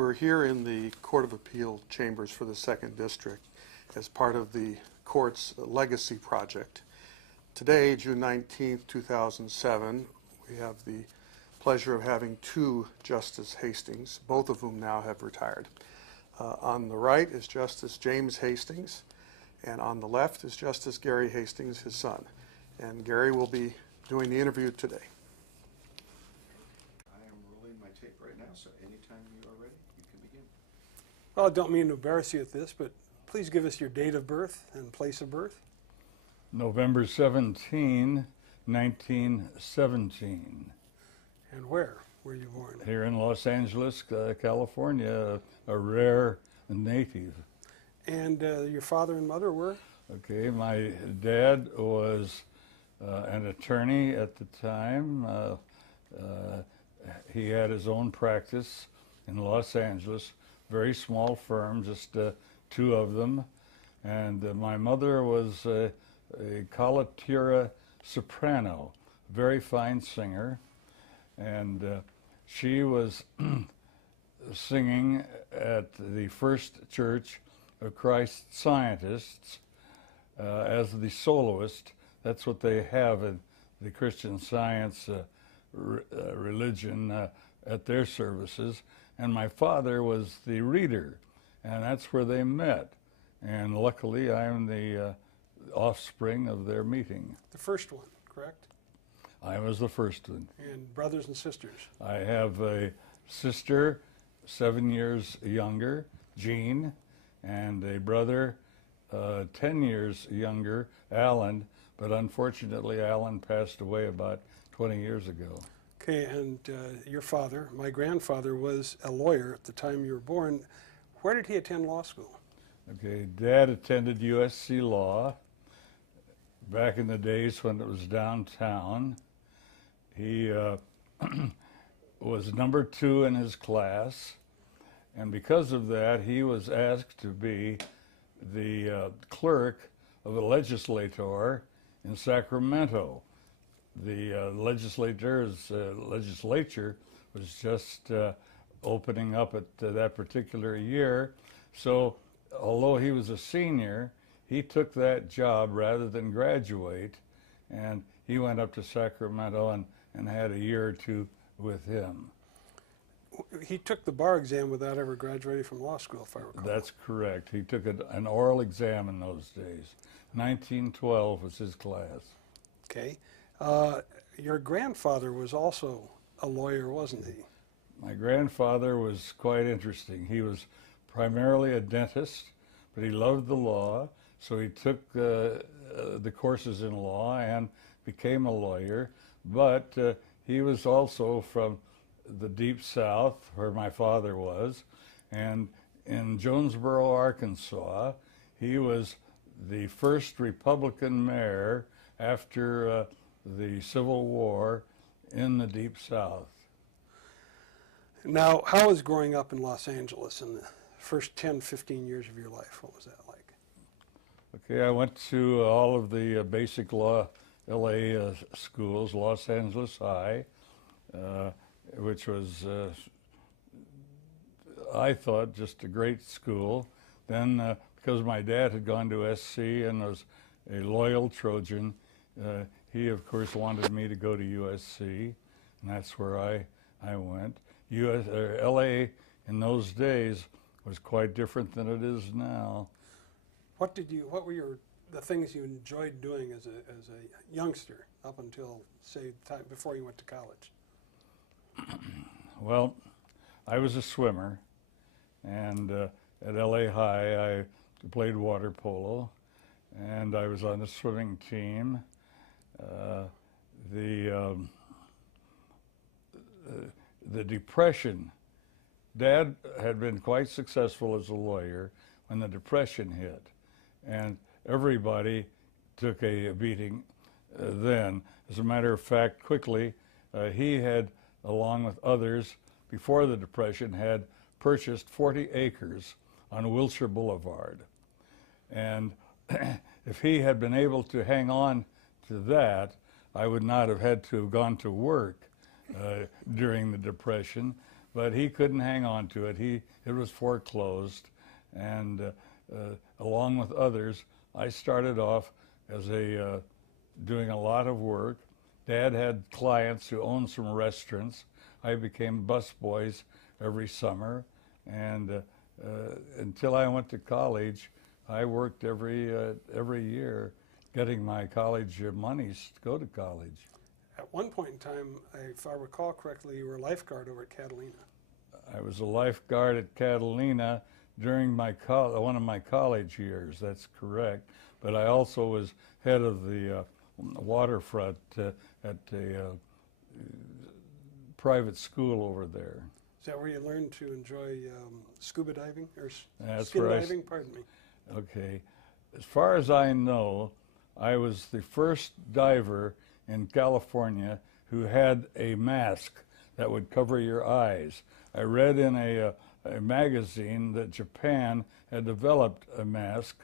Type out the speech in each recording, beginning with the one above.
We're here in the Court of Appeal chambers for the 2nd District as part of the court's legacy project. Today, June 19th, 2007, we have the pleasure of having two Justice Hastings, both of whom now have retired. On the right is Justice James Hastings, and on the left is Justice Gary Hastings, his son. And Gary will be doing the interview today. I am rolling my tape right now, so anytime you are ready, you can begin. Well, I don't mean to embarrass you at this, but please give us your date of birth and place of birth. November 17, 1917. And where were you born? Here in Los Angeles, California, a rare native. And your father and mother were? Okay, my dad was an attorney at the time. He had his own practice in Los Angeles, very small firm, just two of them. And my mother was a coloratura soprano, very fine singer. And she was singing at the First Church of Christ Scientists as the soloist. That's what they have in the Christian Science religion at their services. And my father was the reader, and that's where they met. And luckily, I'm the offspring of their meeting. The first one, correct? I was the first one. And brothers and sisters? I have a sister 7 years younger, Jean, and a brother 10 years younger, Alan, but unfortunately Alan passed away about 20 years ago. Okay, and your father, my grandfather, was a lawyer at the time you were born. Where did he attend law school? Okay, Dad attended USC Law back in the days when it was downtown. He was number 2 in his class, and because of that, he was asked to be the clerk of a legislature in Sacramento. The legislature was just opening up at that particular year, so although he was a senior, he took that job rather than graduate, and he went up to Sacramento and had a year or two with him. He took the bar exam without ever graduating from law school, if I recall. That's correct. He took an oral exam in those days. 1912 was his class. Okay. Your grandfather was also a lawyer, wasn't he? My grandfather was quite interesting. He was primarily a dentist, but he loved the law, so he took the courses in law and became a lawyer. But he was also from the Deep South, where my father was, and in Jonesboro, Arkansas, he was the first Republican mayor after the Civil War in the Deep South. Now, how was growing up in Los Angeles in the first 10, 15 years of your life? What was that like? Okay, I went to all of the basic law LA schools, Los Angeles High, which was, I thought, just a great school. Then, because my dad had gone to SC and was a loyal Trojan, he, of course, wanted me to go to USC, and that's where I went. LA in those days was quite different than it is now. What were the things you enjoyed doing as a youngster up until, say, the time before you went to college? Well, I was a swimmer, and at LA High I played water polo, and I was on the swimming team. The Depression, Dad had been quite successful as a lawyer when the Depression hit, and everybody took a beating then. As a matter of fact, quickly, he had, along with others, before the Depression, had purchased 40 acres on Wilshire Boulevard. And if he had been able to hang on to that, I would not have had to have gone to work during the Depression. but he couldn't hang on to it. It was foreclosed, and along with others, I started off as doing a lot of work. Dad had clients who owned some restaurants. I became busboys every summer, and until I went to college, I worked every year getting my college monies to go to college. At one point in time, if I recall correctly, you were a lifeguard over at Catalina. I was a lifeguard at Catalina during one of my college years, that's correct. But I also was head of the waterfront at a private school over there. Is that where you learned to enjoy scuba diving or That's skin where diving? Pardon me. Okay. As far as I know, I was the first diver in California who had a mask that would cover your eyes. I read in a magazine that Japan had developed a mask,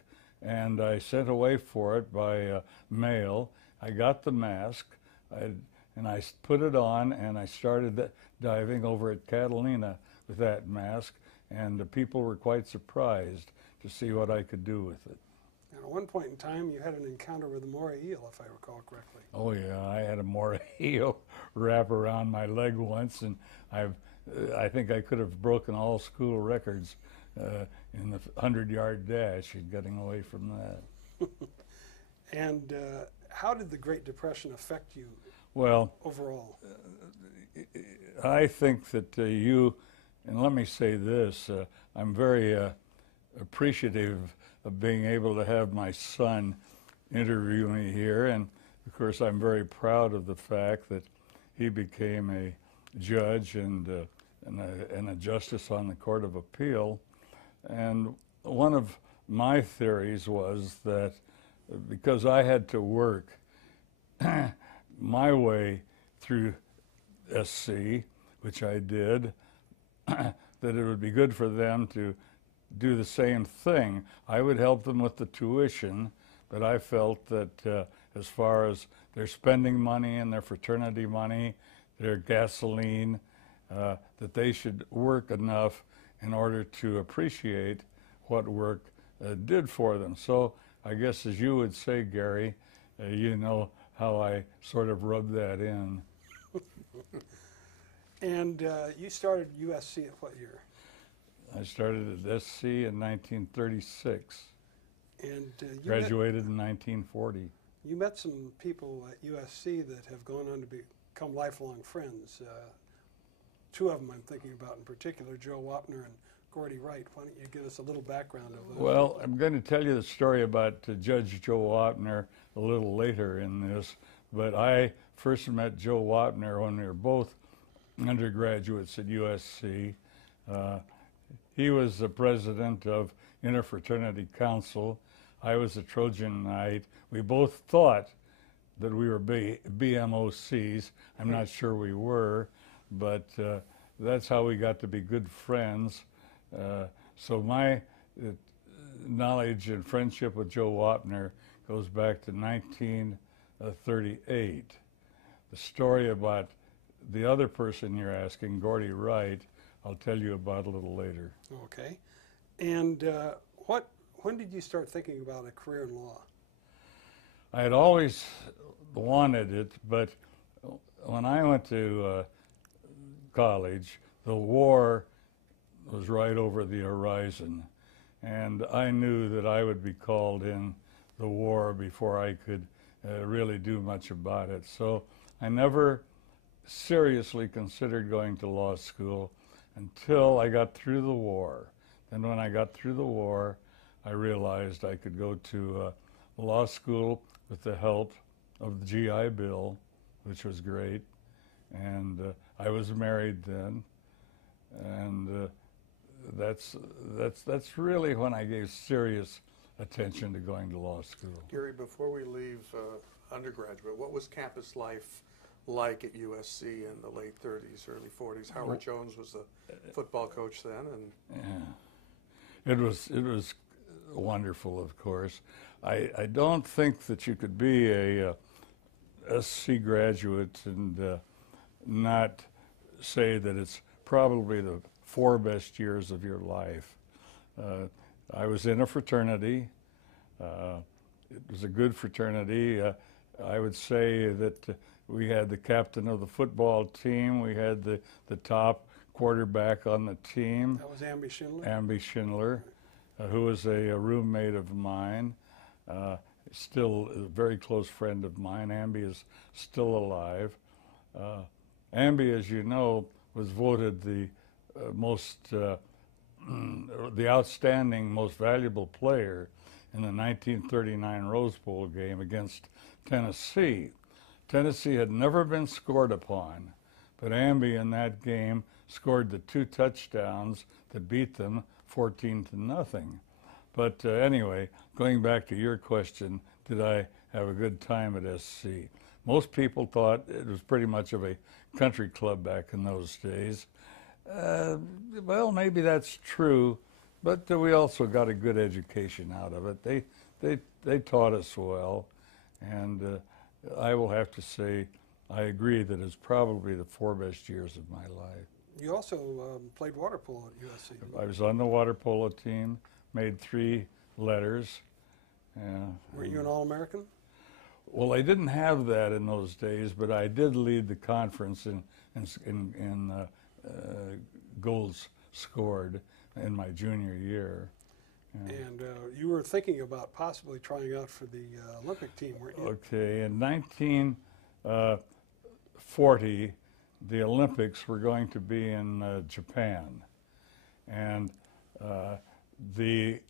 and I sent away for it by mail. I got the mask, and I put it on, and I started diving over at Catalina with that mask, and the people were quite surprised to see what I could do with it. And at one point in time, you had an encounter with a moray eel, if I recall correctly. Oh yeah, I had a moray eel wrap around my leg once, and I think I could have broken all school records in the 100-yard dash in getting away from that. And how did the Great Depression affect you overall? I think that and let me say this, I'm very appreciative of being able to have my son interview me here, and of course I'm very proud of the fact that he became a judge and a justice on the Court of Appeal. And one of my theories was that because I had to work my way through SC, which I did, that it would be good for them to do the same thing. I would help them with the tuition, but I felt that as far as their spending money and their fraternity money, their gasoline, that they should work enough in order to appreciate what work did for them. So I guess, as you would say, Gary, you know how I sort of rubbed that in. And you started USC at what year? I started at SC in 1936. And graduated in 1940. You met some people at USC that have gone on to become lifelong friends. Two of them I'm thinking about in particular, Joe Wapner and Gordy Wright. Why don't you give us a little background of those? Well, I'm going to tell you the story about Judge Joe Wapner a little later in this, but I first met Joe Wapner when we were both undergraduates at USC. He was the president of Interfraternity Council. I was a Trojan Knight. We both thought that we were BMOCs. I'm not sure we were, but that's how we got to be good friends. So my knowledge and friendship with Joe Wapner goes back to 1938. The story about the other person you're asking, Gordy Wright, I'll tell you about a little later. Okay. And when did you start thinking about a career in law? I had always wanted it, but when I went to college, the war was right over the horizon, and I knew that I would be called in the war before I could really do much about it. So I never seriously considered going to law school until I got through the war. And when I got through the war, I realized I could go to law school with the help of the GI Bill, which was great. And I was married then, and that's really when I gave serious attention to going to law school. Gary, before we leave undergraduate, what was campus life like at USC in the late 30s, early 40s? Howard Jones was the football coach then, and yeah, it was wonderful. Of course, I don't think that you could be a SC graduate and not say that it's probably the 4 best years of your life. I was in a fraternity. It was a good fraternity. I would say that we had the captain of the football team. We had the top quarterback on the team. That was Amby Schindler? Amby Schindler, who was a roommate of mine. Still a very close friend of mine. Amby is still alive. Amby, as you know, was voted the the outstanding, most valuable player in the 1939 Rose Bowl game against Tennessee. Tennessee had never been scored upon, but Amby in that game scored the 2 touchdowns that beat them 14-0. But anyway, going back to your question, did I have a good time at SC? Most people thought it was pretty much of a country club back in those days. Well, maybe that's true, but we also got a good education out of it. They taught us well, and I will have to say I agree that it's probably the 4 best years of my life. You also played water polo at USC. I was on the water polo team, made 3 letters. Were you an All-American? Well, I didn't have that in those days, but I did lead the conference in goals scored in my junior year. And you were thinking about possibly trying out for the Olympic team, weren't you? Okay, in 1940, the Olympics were going to be in Japan, and the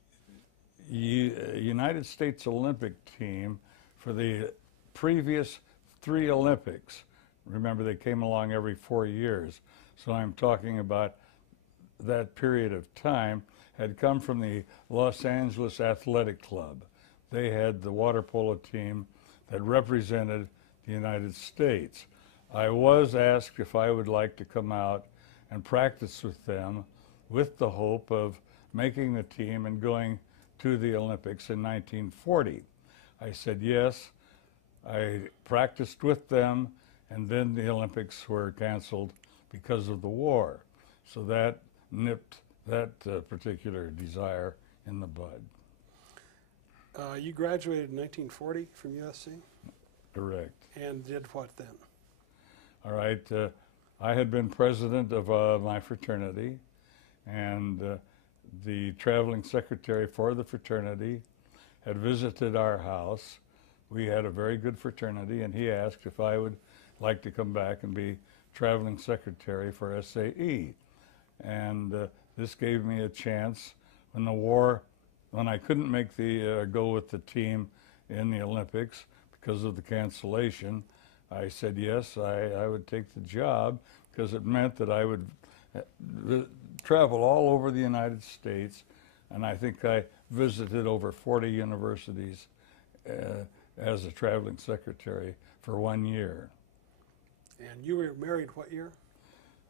United States Olympic team for the previous 3 Olympics, remember they came along every 4 years, so I'm talking about that period of time, had come from the Los Angeles Athletic Club. They had the water polo team that represented the United States. I was asked if I would like to come out and practice with them with the hope of making the team and going to the Olympics in 1940. I said yes. I practiced with them, and then the Olympics were canceled because of the war. So that nipped that particular desire in the bud. You graduated in 1940 from USC? Correct. And did what then? All right. I had been president of my fraternity, and the traveling secretary for the fraternity had visited our house. We had a very good fraternity, and he asked if I would like to come back and be traveling secretary for SAE. And this gave me a chance when I couldn't make the go with the team in the Olympics because of the cancellation. I said yes, I would take the job because it meant that I would travel all over the United States, and I think I visited over 40 universities as a traveling secretary for 1 year. And you were married what year?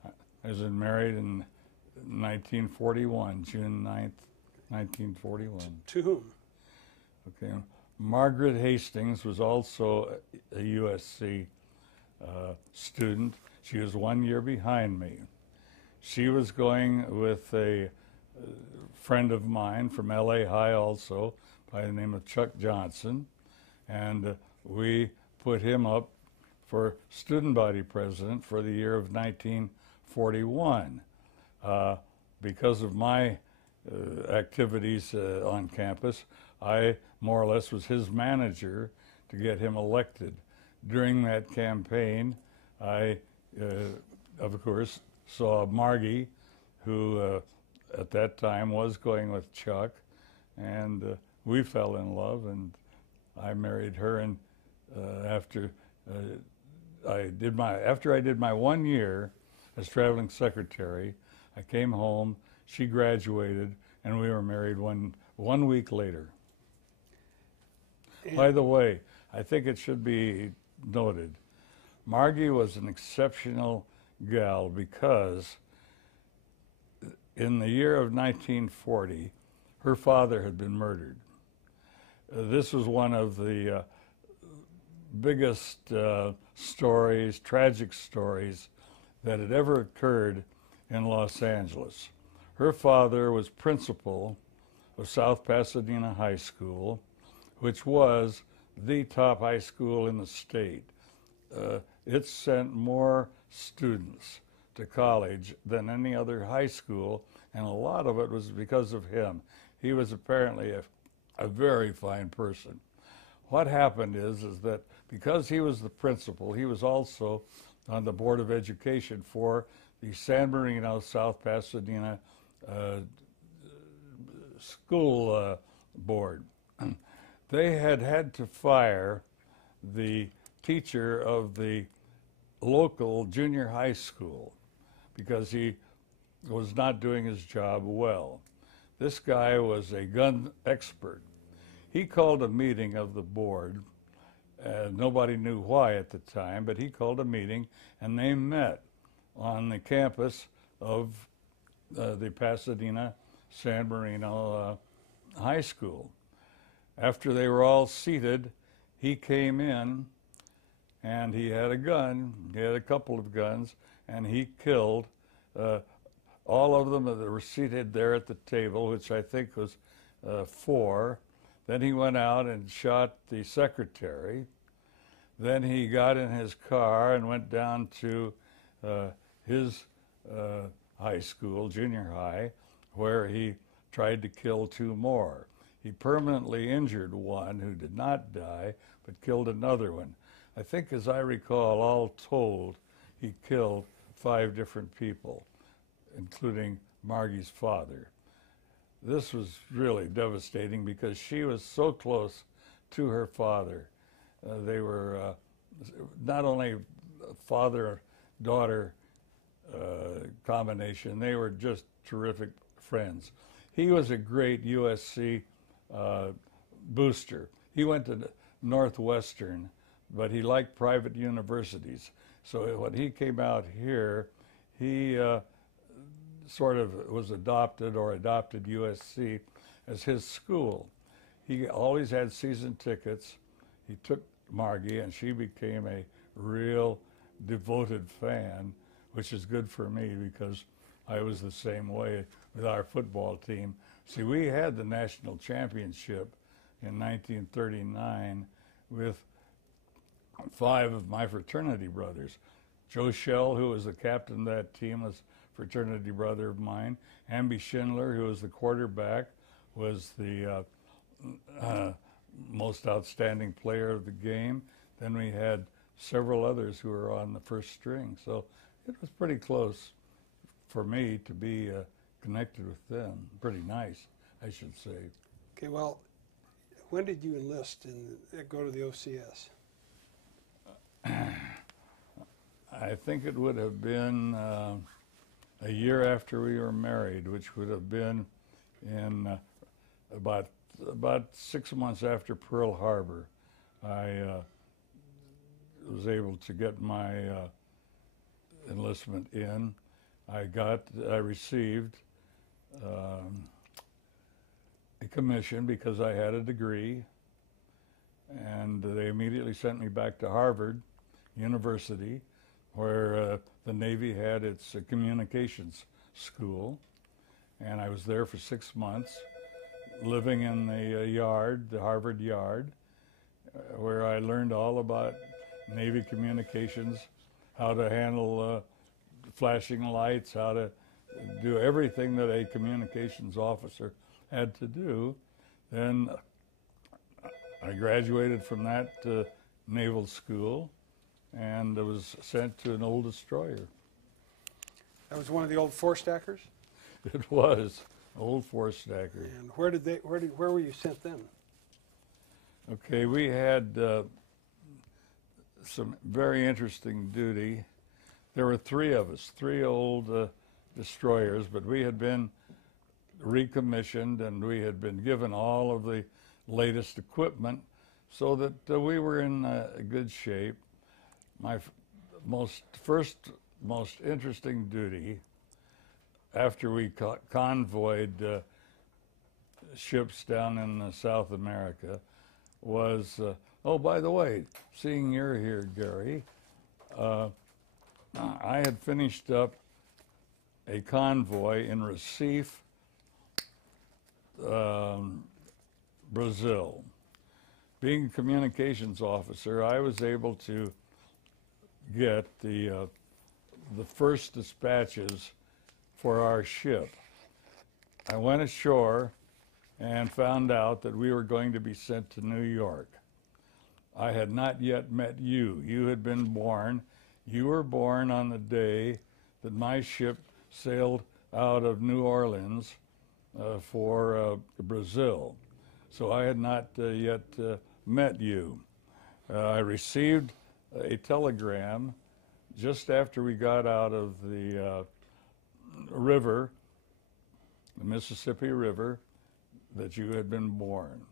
I was married in 1941, June 9th, 1941. To whom? Okay. Margaret Hastings was also a USC student. She was 1 year behind me. She was going with a friend of mine from LA High also by the name of Chuck Johnson, and we put him up for student body president for the year of 1941. Because of my activities on campus, I more or less was his manager to get him elected. During that campaign, I, of course, saw Margie, who at that time was going with Chuck, and we fell in love, and I married her. And after I did my 1 year as traveling secretary, I came home, she graduated, and we were married one week later. By the way, I think it should be noted, Margie was an exceptional gal because in the year of 1940, her father had been murdered. This was one of the biggest stories, tragic stories that had ever occurred in Los Angeles. Her father was principal of South Pasadena High School, which was the top high school in the state. It sent more students to college than any other high school, and a lot of it was because of him. He was apparently a very fine person. What happened is that because he was the principal, he was also on the Board of Education for the San Marino South Pasadena School Board. They had to fire the teacher of the local junior high school because he was not doing his job well. This guy was a gun expert. He called a meeting of the board. Nobody knew why at the time, but he called a meeting, and they met on the campus of the Pasadena San Marino High School. After they were all seated, he came in, and he had a gun. He had a couple of guns, and he killed all of them that were seated there at the table, which I think was 4. Then he went out and shot the secretary. Then he got in his car and went down to his high school, junior high, where he tried to kill 2 more. He permanently injured one who did not die, but killed another one. I think, as I recall, all told, he killed 5 different people, including Margie's father. This was really devastating because she was so close to her father. They were not only father-daughter combination, they were just terrific friends. He was a great USC booster. He went to Northwestern, but he liked private universities. So when he came out here, he sort of was adopted USC as his school. He always had season tickets. He took Margie, and she became a real devoted fan, which is good for me because I was the same way with our football team. See, we had the national championship in 1939 with 5 of my fraternity brothers. Joe Shell, who was the captain of that team, was a fraternity brother of mine. Amby Schindler, who was the quarterback, was the most outstanding player of the game. Then we had several others who were on the first string. So it was pretty close for me to be connected with them. Pretty nice, I should say. Okay, well, when did you enlist and go to the OCS? I think it would have been a year after we were married, which would have been in about 6 months after Pearl Harbor. I was able to get my enlistment in. I received a commission because I had a degree, and they immediately sent me back to Harvard University, where the Navy had its communications school, and I was there for 6 months, living in the yard, the Harvard yard, where I learned all about Navy communications, how to handle flashing lights, how to do everything that a communications officer had to do. Then I graduated from that naval school and was sent to an old destroyer. That was one of the old four-stackers? It was old four-stacker. And where were you sent then? Okay, we had some very interesting duty. There were 3 of us, 3 old destroyers, but we had been recommissioned and we had been given all of the latest equipment so that we were in good shape. My most interesting duty after we convoyed ships down in South America was, oh, by the way, seeing you're here, Gary, I had finished up a convoy in Recife, Brazil. Being a communications officer, I was able to get the first dispatches for our ship. I went ashore and found out that we were going to be sent to New York. I had not yet met you. You had been born. You were born on the day that my ship sailed out of New Orleans for Brazil. So I had not yet met you. I received a telegram just after we got out of the river, the Mississippi River, that you had been born.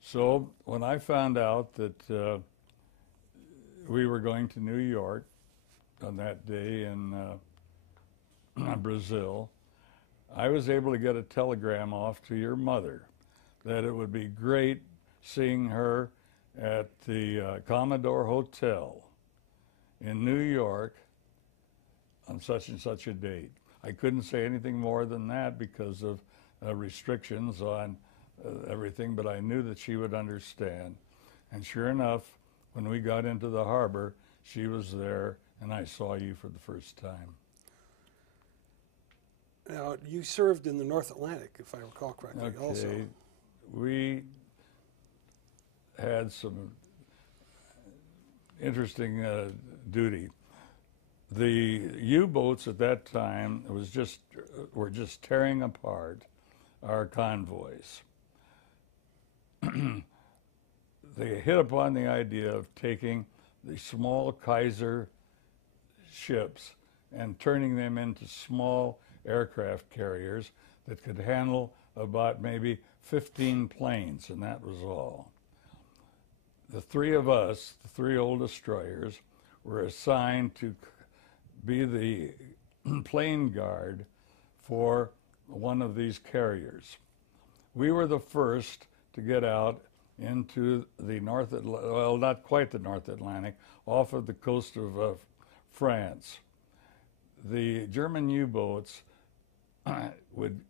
So when I found out that we were going to New York on that day in Brazil, I was able to get a telegram off to your mother that it would be great seeing her at the Commodore Hotel in New York on such and such a date. I couldn't say anything more than that because of restrictions on everything, but I knew that she would understand. And sure enough, when we got into the harbor, she was there, and I saw you for the first time. Now, you served in the North Atlantic, if I recall correctly, also. We had some interesting duty. The U-boats at that time were just tearing apart our convoys. They hit upon the idea of taking the small Kaiser ships and turning them into small aircraft carriers that could handle about maybe 15 planes, and that was all. The three of us, the three old destroyers, were assigned to be the plane guard for one of these carriers. We were the first to get out into the North Atlantic, well, not quite the North Atlantic, off of the coast of France. The German U-boats would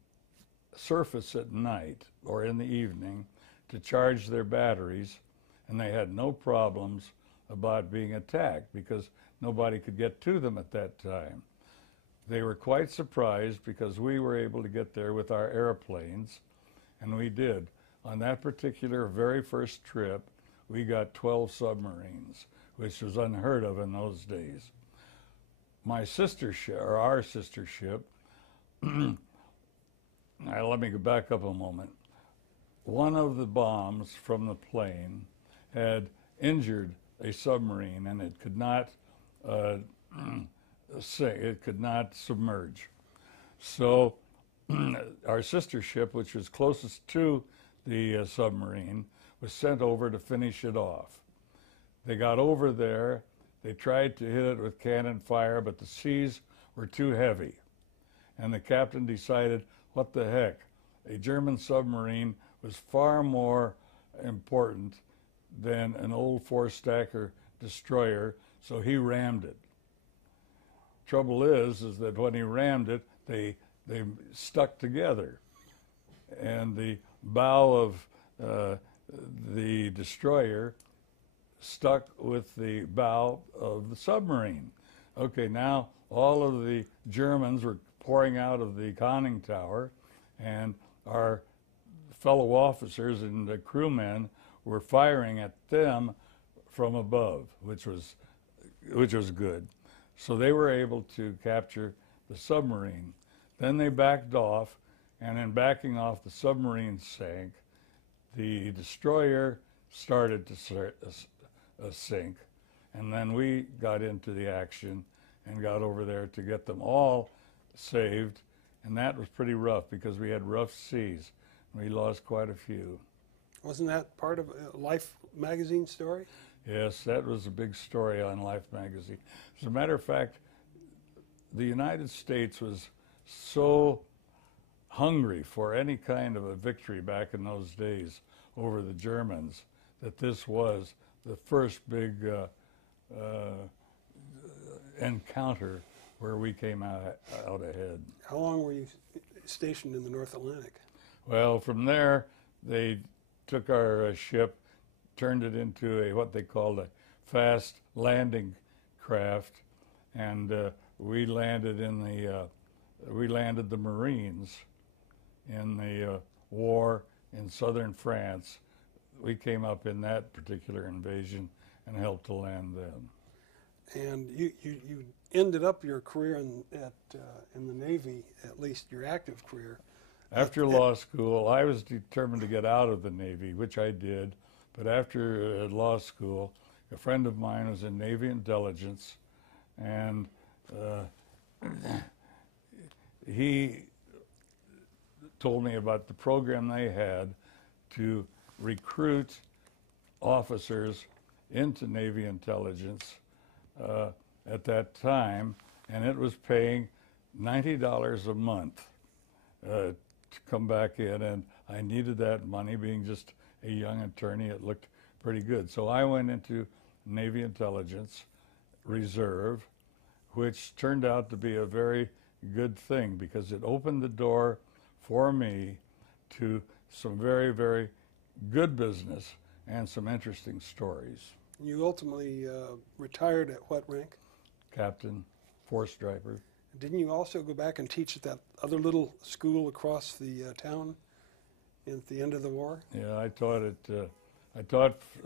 surface at night or in the evening to charge their batteries, and they had no problems about being attacked because nobody could get to them at that time. They were quite surprised because we were able to get there with our airplanes, and we did. On that particular very first trip, we got 12 submarines, which was unheard of in those days. My sister ship, or our sister ship, now let me go back up a moment. One of the bombs from the plane had injured a submarine, and it could not sink, it could not submerge. So our sister ship, which was closest to the submarine, was sent over to finish it off. They got over there, they tried to hit it with cannon fire, but the seas were too heavy. And the captain decided, what the heck, a German submarine was far more important than an old four-stacker destroyer, so he rammed it. Trouble is that when he rammed it, they stuck together. And the bow of the destroyer stuck with the bow of the submarine. Okay, now all of the Germans were pouring out of the conning tower, and our fellow officers and the crewmen were firing at them from above, which was good. So they were able to capture the submarine. Then they backed off, and in backing off, the submarine sank. The destroyer started to sink, and then we got into the action and got over there to get them all saved, and that was pretty rough because we had rough seas. We lost quite a few. Wasn't that part of a Life magazine story? Yes, that was a big story on Life magazine. As a matter of fact, the United States was so hungry for any kind of a victory back in those days over the Germans that this was the first big encounter where we came out ahead. How long were you stationed in the North Atlantic? Well, from there, they took our ship, turned it into what they called a fast landing craft, and we landed the Marines in the war in southern France. We came up in that particular invasion and helped to land them. And you ended up your career in the Navy, at least your active career. After law school, I was determined to get out of the Navy, which I did. But after law school, a friend of mine was in Navy intelligence, and he told me about the program they had to recruit officers into Navy intelligence at that time, and it was paying $90 a month to come back in, and I needed that money. Being just a young attorney, it looked pretty good. So I went into Navy intelligence reserve, which turned out to be a very good thing because it opened the door for me to some very, very good business and some interesting stories. You ultimately retired at what rank? Captain, force driver. Didn't you also go back and teach at that other little school across the town at the end of the war? Yeah, I taught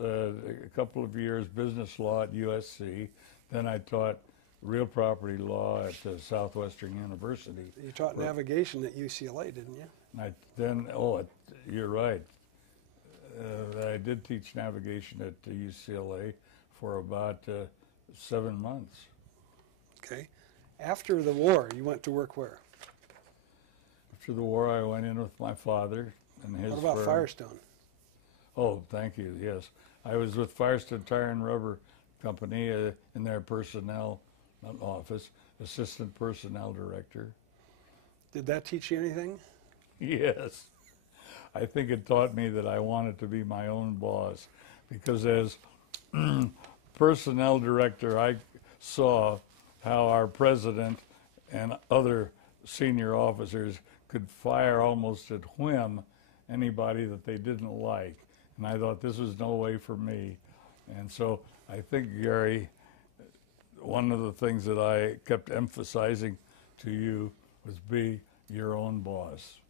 a couple of years business law at USC. Then I taught real property law at Southwestern University. You taught navigation at UCLA, didn't you? You're right. I did teach navigation at UCLA for about 7 months. Okay. After the war, you went to work where? After the war, I went in with my father and his What about firm. Firestone? Oh, thank you, yes. I was with Firestone Tire and Rubber Company in their personnel office, assistant personnel director. Did that teach you anything? Yes. I think it taught me that I wanted to be my own boss, because as personnel director, I saw how our president and other senior officers could fire almost at whim anybody that they didn't like. And I thought this was no way for me. And so I think, Gary, one of the things that I kept emphasizing to you was be your own boss.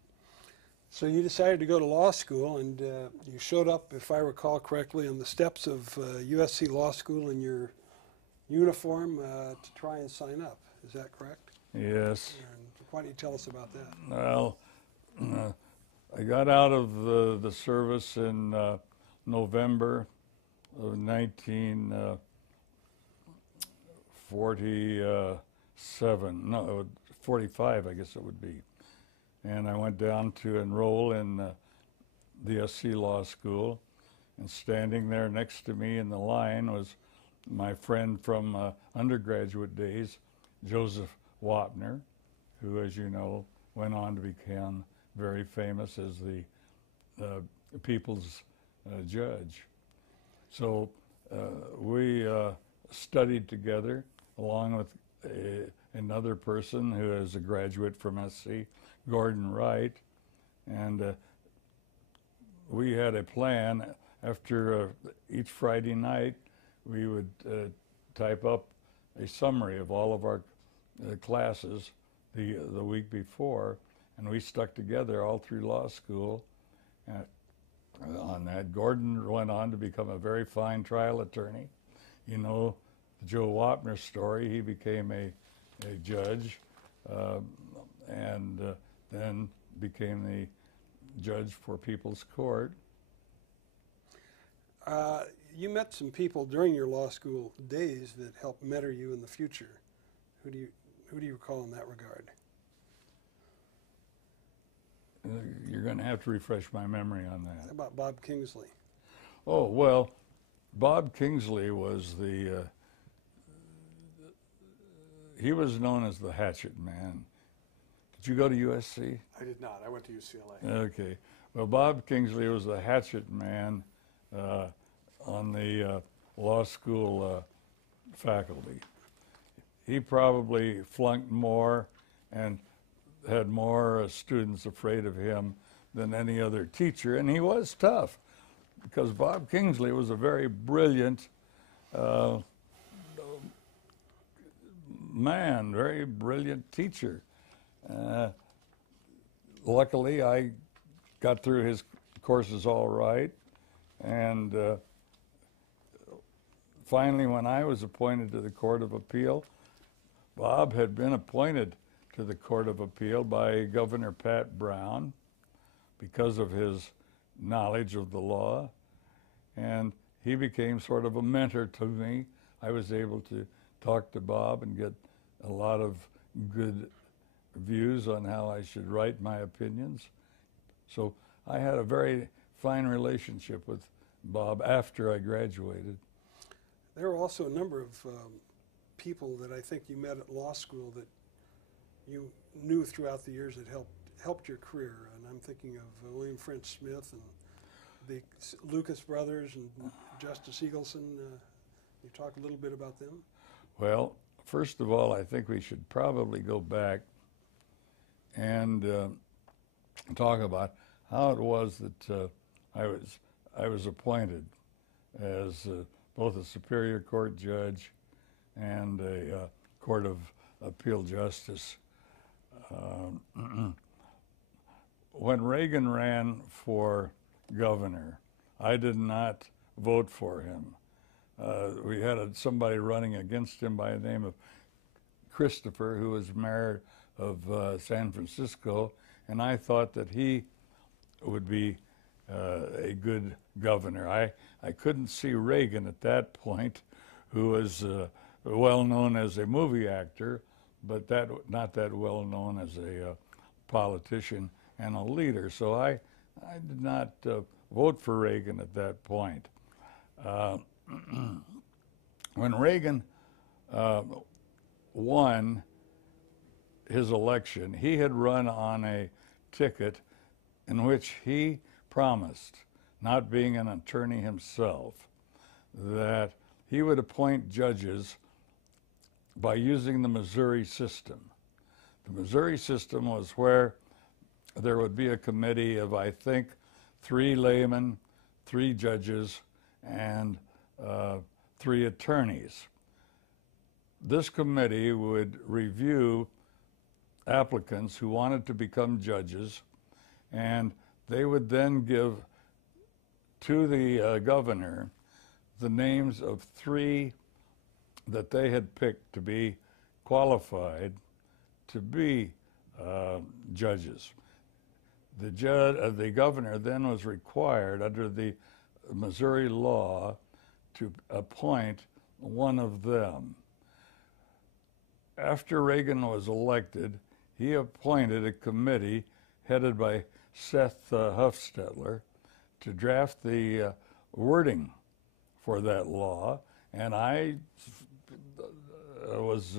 So you decided to go to law school, and you showed up, if I recall correctly, on the steps of USC Law School in your uniform to try and sign up. Is that correct? Yes. And why don't you tell us about that? Well, I got out of the service in November of 1947. No, 45, I guess it would be. And I went down to enroll in the USC Law School, and standing there next to me in the line was my friend from undergraduate days, Joseph Wapner, who, as you know, went on to become very famous as the people's judge. So we studied together along with another person who is a graduate from SC, Gordon Wright, and we had a plan. After each Friday night, we would type up a summary of all of our classes the week before, and we stuck together all through law school on that. Gordon went on to become a very fine trial attorney. You know the Joe Wapner story. He became a judge and then became the judge for People's Court. You met some people during your law school days that helped mentor you in the future. Who do you recall in that regard? You're going to have to refresh my memory on that. How about Bob Kingsley? Oh, well, Bob Kingsley was he was known as the hatchet man. Did you go to USC? I did not. I went to UCLA. Okay. Well, Bob Kingsley was the hatchet man on the law school faculty. he probably flunked more and had more students afraid of him than any other teacher, and he was tough because Bob Kingsley was a very brilliant man, very brilliant teacher. Luckily, I got through his courses all right, and finally, when I was appointed to the Court of Appeal, Bob had been appointed to the Court of Appeal by Governor Pat Brown because of his knowledge of the law, and he became sort of a mentor to me. I was able to talk to Bob and get a lot of good views on how I should write my opinions. So I had a very fine relationship with Bob after I graduated. There are also a number of people that I think you met at law school that you knew throughout the years that helped your career. And I'm thinking of William French Smith and the Lucas brothers and Justice Eagleson. You talk a little bit about them? Well, first of all, I think we should probably go back and talk about how it was that I was appointed as both a Superior Court judge and a Court of Appeal justice. When Reagan ran for governor, I did not vote for him. We had somebody running against him by the name of Christopher, who was mayor of San Francisco, and I thought that he would be a good governor. I couldn't see Reagan at that point, who was well known as a movie actor, but not that well known as a politician and a leader. So I did not vote for Reagan at that point. When Reagan won his election, he had run on a ticket in which he promised, not being an attorney himself, that he would appoint judges by using the Missouri system. The Missouri system was where there would be a committee of, I think, 3 laymen, 3 judges, and 3 attorneys. This committee would review applicants who wanted to become judges, and they would then give to the governor the names of 3 that they had picked to be qualified to be judges. The governor then was required under the Missouri law to appoint one of them. After Reagan was elected, he appointed a committee headed by Seth Huffstetler to draft the wording for that law, and I was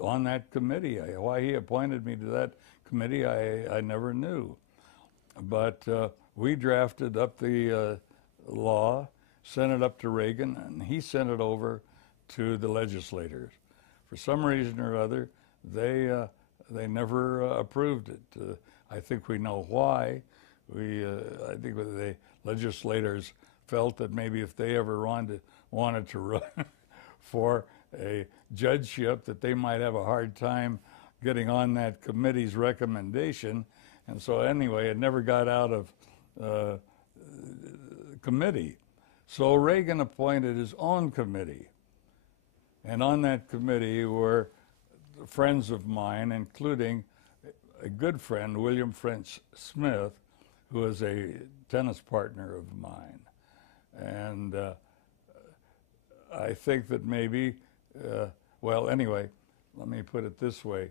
on that committee. Why he appointed me to that committee, I never knew. But we drafted up the law, sent it up to Reagan, and he sent it over to the legislators. For some reason or other, they never approved it. I think we know why. I think the legislators felt that maybe if they ever wanted to run for a judgeship, that they might have a hard time getting on that committee's recommendation. And so anyway, it never got out of committee. So Reagan appointed his own committee. And on that committee were friends of mine, including a good friend, William French Smith, who was a tennis partner of mine. And I think that maybe, well, anyway, let me put it this way.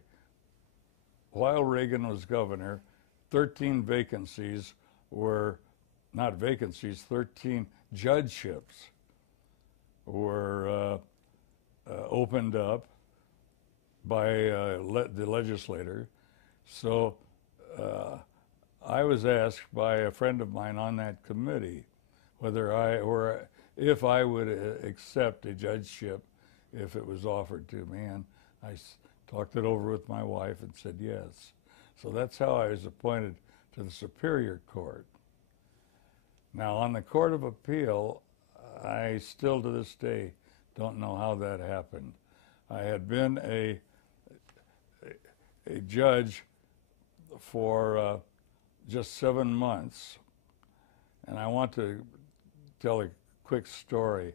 While Reagan was governor, 13 vacancies were, not vacancies, 13 judgeships were opened up by the legislator. So I was asked by a friend of mine on that committee if I would accept a judgeship if it was offered to me, and talked it over with my wife and said yes. So that's how I was appointed to the Superior Court. Now, on the Court of Appeal, I still to this day don't know how that happened. I had been a judge for just 7 months, and I want to tell a quick story.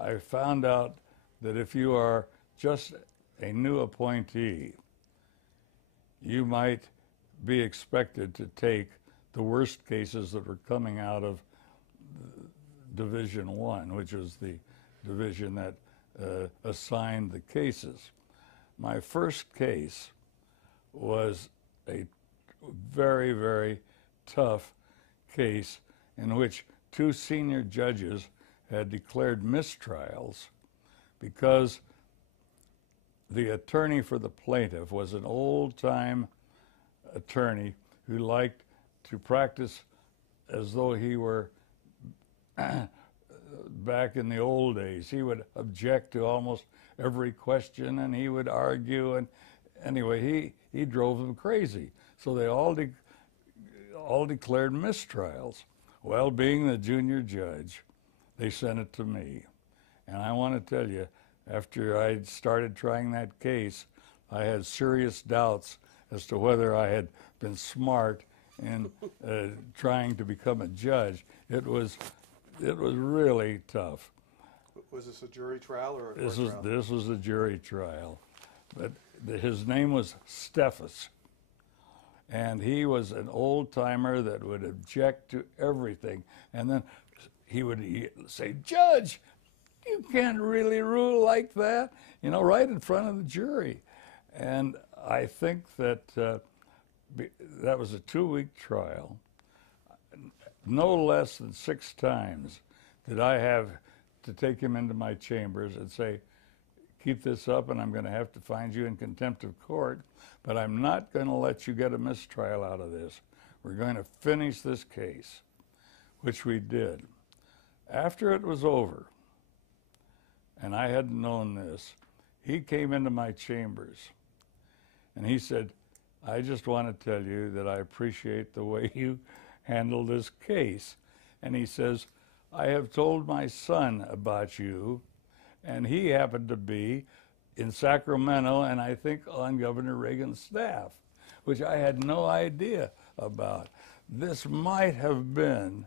I found out that if you are just a new appointee, you might be expected to take the worst cases that were coming out of Division I, which is the division that assigned the cases. My first case was a very, very tough case in which 2 senior judges had declared mistrials because the attorney for the plaintiff was an old-time attorney who liked to practice as though he were back in the old days. He would object to almost every question, and he would argue, and anyway, he drove them crazy. So they all declared mistrials. Well, being the junior judge, they sent it to me. And I want to tell you, after I started trying that case, I had serious doubts as to whether I had been smart in trying to become a judge. It was really tough. Was this a jury trial or a court This trial? was a jury trial, but his name was Steffes, and he was an old timer that would object to everything, and then he would say, "Judge, you can't really rule like that," right in front of the jury. And I think that that was a 2-week trial. No less than 6 times did I have to take him into my chambers and say, "Keep this up, and I'm going to have to find you in contempt of court, but I'm not going to let you get a mistrial out of this. We're going to finish this case," which we did. After it was over, and I hadn't known this, he came into my chambers, and he said, "I just want to tell you that I appreciate the way you handle this case." And he says, "I have told my son about you, and he happened to be in Sacramento and I think on Governor Reagan's staff," which I had no idea about. This might have been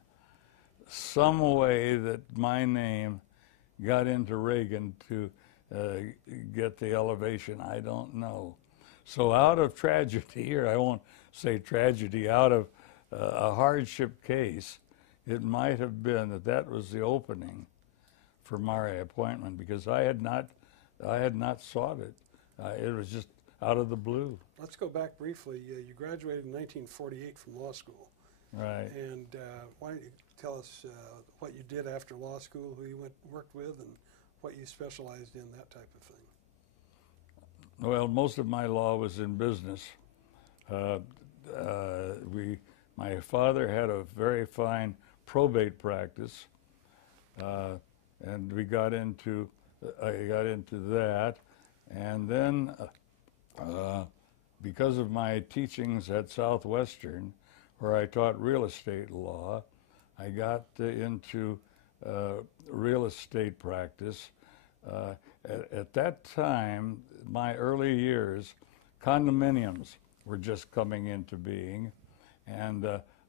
some way that my name got into Reagan to get the elevation. I don't know. So out of tragedy, or I won't say tragedy, out of a hardship case, it might have been that was the opening for my appointment, because I had not sought it. It was just out of the blue. Let's go back briefly. You graduated in 1948 from law school. Right. And why don't you tell us what you did after law school, who you worked with, and what you specialized in, that type of thing. Well, most of my law was in business. My father had a very fine probate practice, and I got into that, and then because of my teachings at Southwestern, where I taught real estate law, I got into real estate practice. At that time, my early years, condominiums were just coming into being, and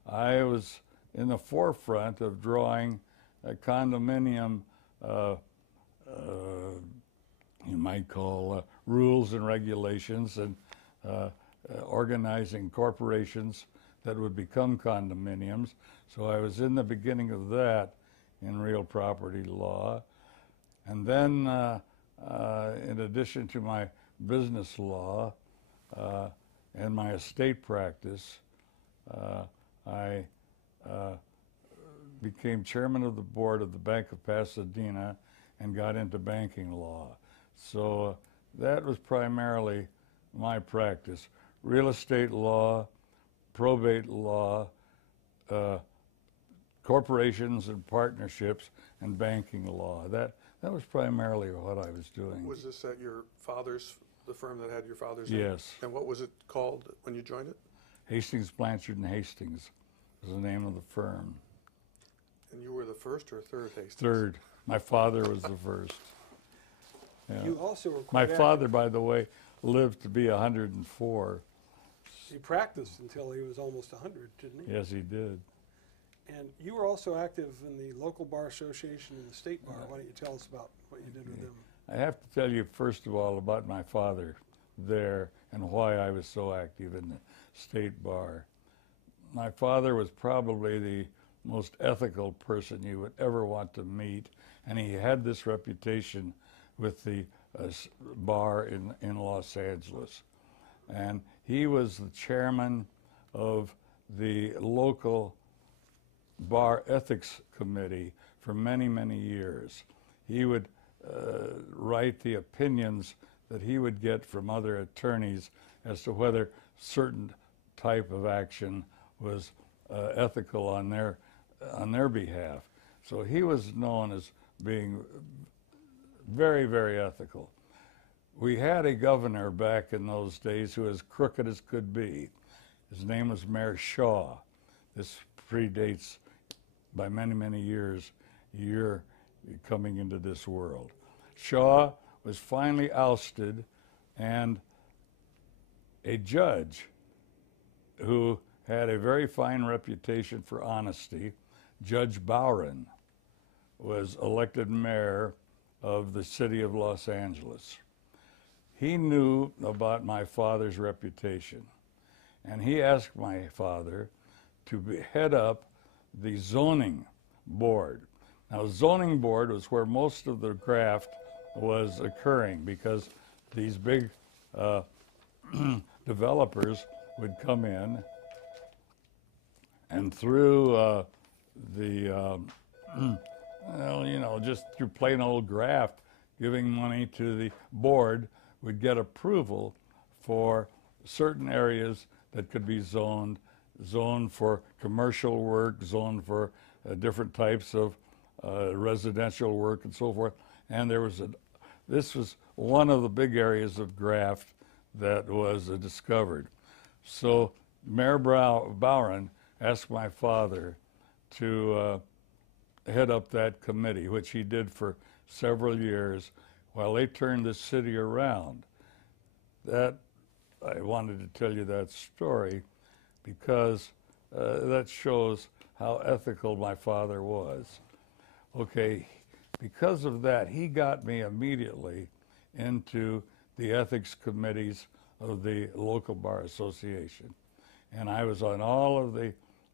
I was in the forefront of drawing a condominium, you might call rules and regulations, and organizing corporations that would become condominiums. So I was in the beginning of that in real property law. And then, in addition to my business law and my estate practice, I became chairman of the board of the Bank of Pasadena and got into banking law. So that was primarily my practice: real estate law, probate law, corporations and partnerships, and banking law. That was primarily what I was doing. Was this at your father's the firm that had your father's name? Yes. And what was it called when you joined it? Hastings, Blanchard, and Hastings was the name of the firm. And you were the first or third Hastings? Third. My father was the first. Yeah. You also were My quite father, by the way, lived to be 104. He practiced until he was almost 100, didn't he? Yes, he did. And you were also active in the local bar association and the state bar. Why don't you tell us about what you did with them? I have to tell you, first of all, about my father there and why I was so active in the state bar. My father was probably the most ethical person you would ever want to meet, and he had this reputation with the bar in Los Angeles. And he was the chairman of the local bar ethics committee for many, many years. He would write the opinions that he would get from other attorneys as to whether certain type of action was ethical on their behalf. So he was known as being very, very ethical. We had a governor back in those days who was crooked as could be. His name was Mayor Shaw. This predates by many, many years, you're coming into this world. Shaw was finally ousted, and a judge who had a very fine reputation for honesty, Judge Bowron, was elected mayor of the city of Los Angeles. He knew about my father's reputation, and he asked my father to head up the zoning board. Now, zoning board was where most of the graft was occurring, because these big developers would come in and through well, you know, just through plain old graft, giving money to the board, would get approval for certain areas that could be zoned for commercial work, zoned for different types of residential work and so forth. And this was one of the big areas of graft that was discovered. So Mayor Bowron asked my father to head up that committee, which he did for several years while they turned the city around. That, I wanted to tell you that story because that shows how ethical my father was. Okay, because of that, he got me immediately into the ethics committees of the local bar association. And I was on all of the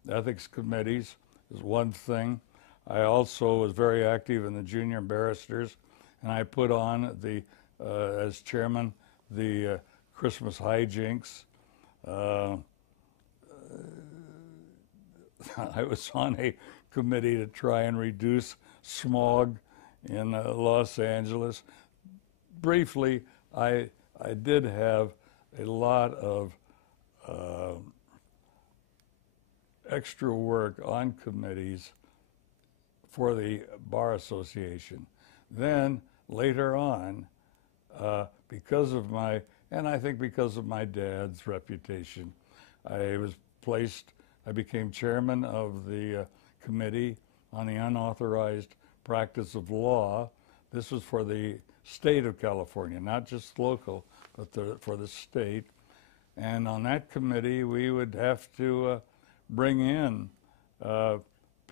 ethics committees, is one thing. I also was very active in the junior barristers, and I put on the, as chairman, the Christmas hijinks. I was on a committee to try and reduce smog in Los Angeles. Briefly, I did have a lot of extra work on committees for the Bar Association. Then, later on, because of my, and I think because of my dad's reputation, I became chairman of the committee on the unauthorized practice of law. This was for the state of California, not just local, but for the state. And on that committee, we would have to bring in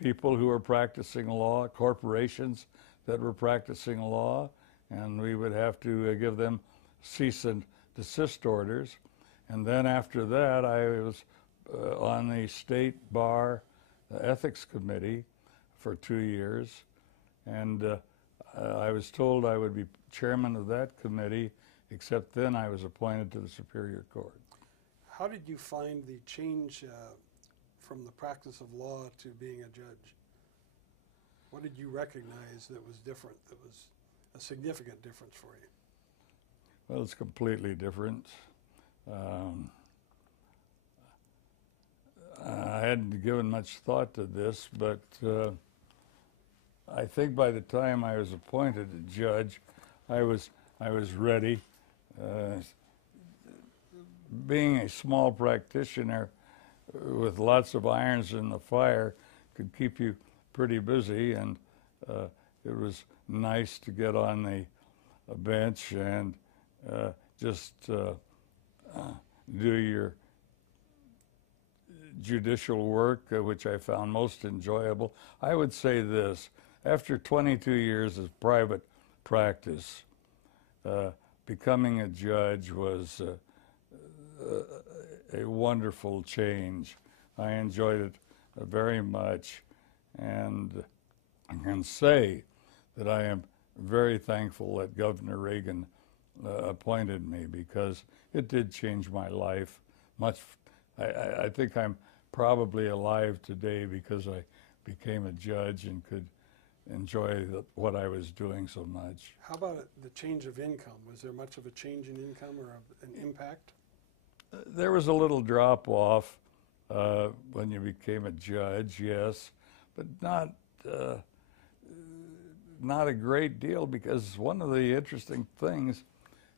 people who were practicing law, corporations that were practicing law, and we would have to give them cease and desist orders. And then after that, I was on the state bar ethics committee for 2 years, and I was told I would be chairman of that committee, except then I was appointed to the Superior Court. How did you find the change from the practice of law to being a judge? What did you recognize that was different, that was a significant difference for you? Well, it's completely different. I hadn't given much thought to this, but I think by the time I was appointed a judge, I was ready. being a small practitioner with lots of irons in the fire could keep you pretty busy, and it was nice to get on the bench and just do your judicial work, which I found most enjoyable. I would say this: after 22 years of private practice, becoming a judge was a wonderful change. I enjoyed it very much, and I can say that I am very thankful that Governor Reagan appointed me, because it did change my life much. I think I'm probably alive today because I became a judge and could enjoy what I was doing so much. How about the change of income? Was there much of a change in income or an impact? There was a little drop off when you became a judge, yes, but not a great deal, because one of the interesting things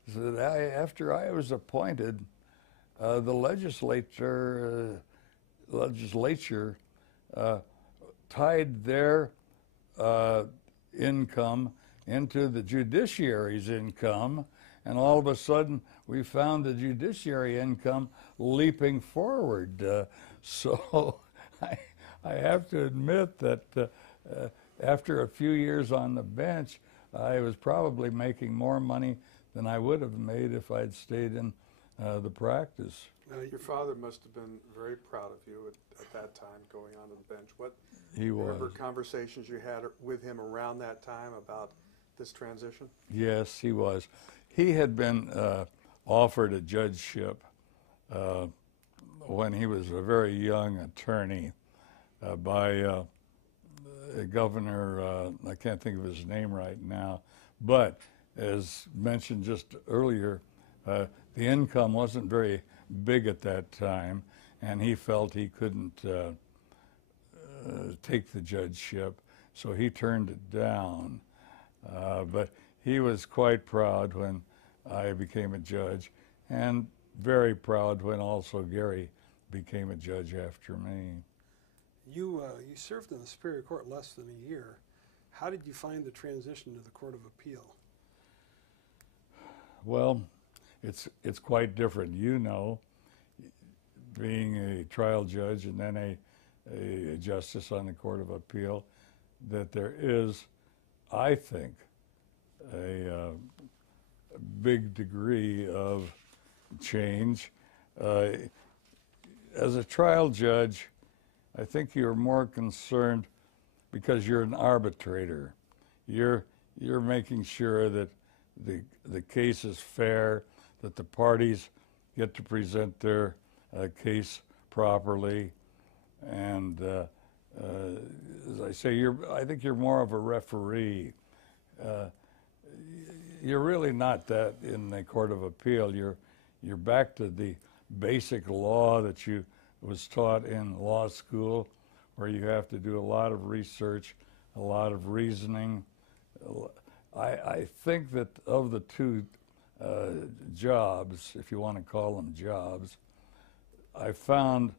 is that after I was appointed, the legislature tied their income into the judiciary's income, and all of a sudden we found the judiciary income leaping forward. So I have to admit that after a few years on the bench, I was probably making more money than I would have made if I'd stayed in the practice. Your father must have been very proud of you at that time, going onto the bench. What He was. remember conversations you had with him around that time about this transition? Yes, he was. He had been offered a judgeship when he was a very young attorney by Governor, I can't think of his name right now, but as mentioned just earlier, the income wasn't very big at that time, and he felt he couldn't take the judgeship, so he turned it down. But he was quite proud when I became a judge, and very proud when also Gary became a judge after me. You served in the Superior Court less than a year. How did you find the transition to the Court of Appeal? Well, it's quite different. You know, being a trial judge and then a justice on the Court of Appeal, that there is, I think, a big degree of change. As a trial judge, I think you're more concerned because you're an arbitrator. You're making sure that the case is fair, that the parties get to present their case properly, and as I say, I think you're more of a referee. You're really not that in the Court of Appeal. You're back to the basic law that you was taught in law school, where you have to do a lot of research, a lot of reasoning. I think that of the two jobs, if you want to call them jobs, I found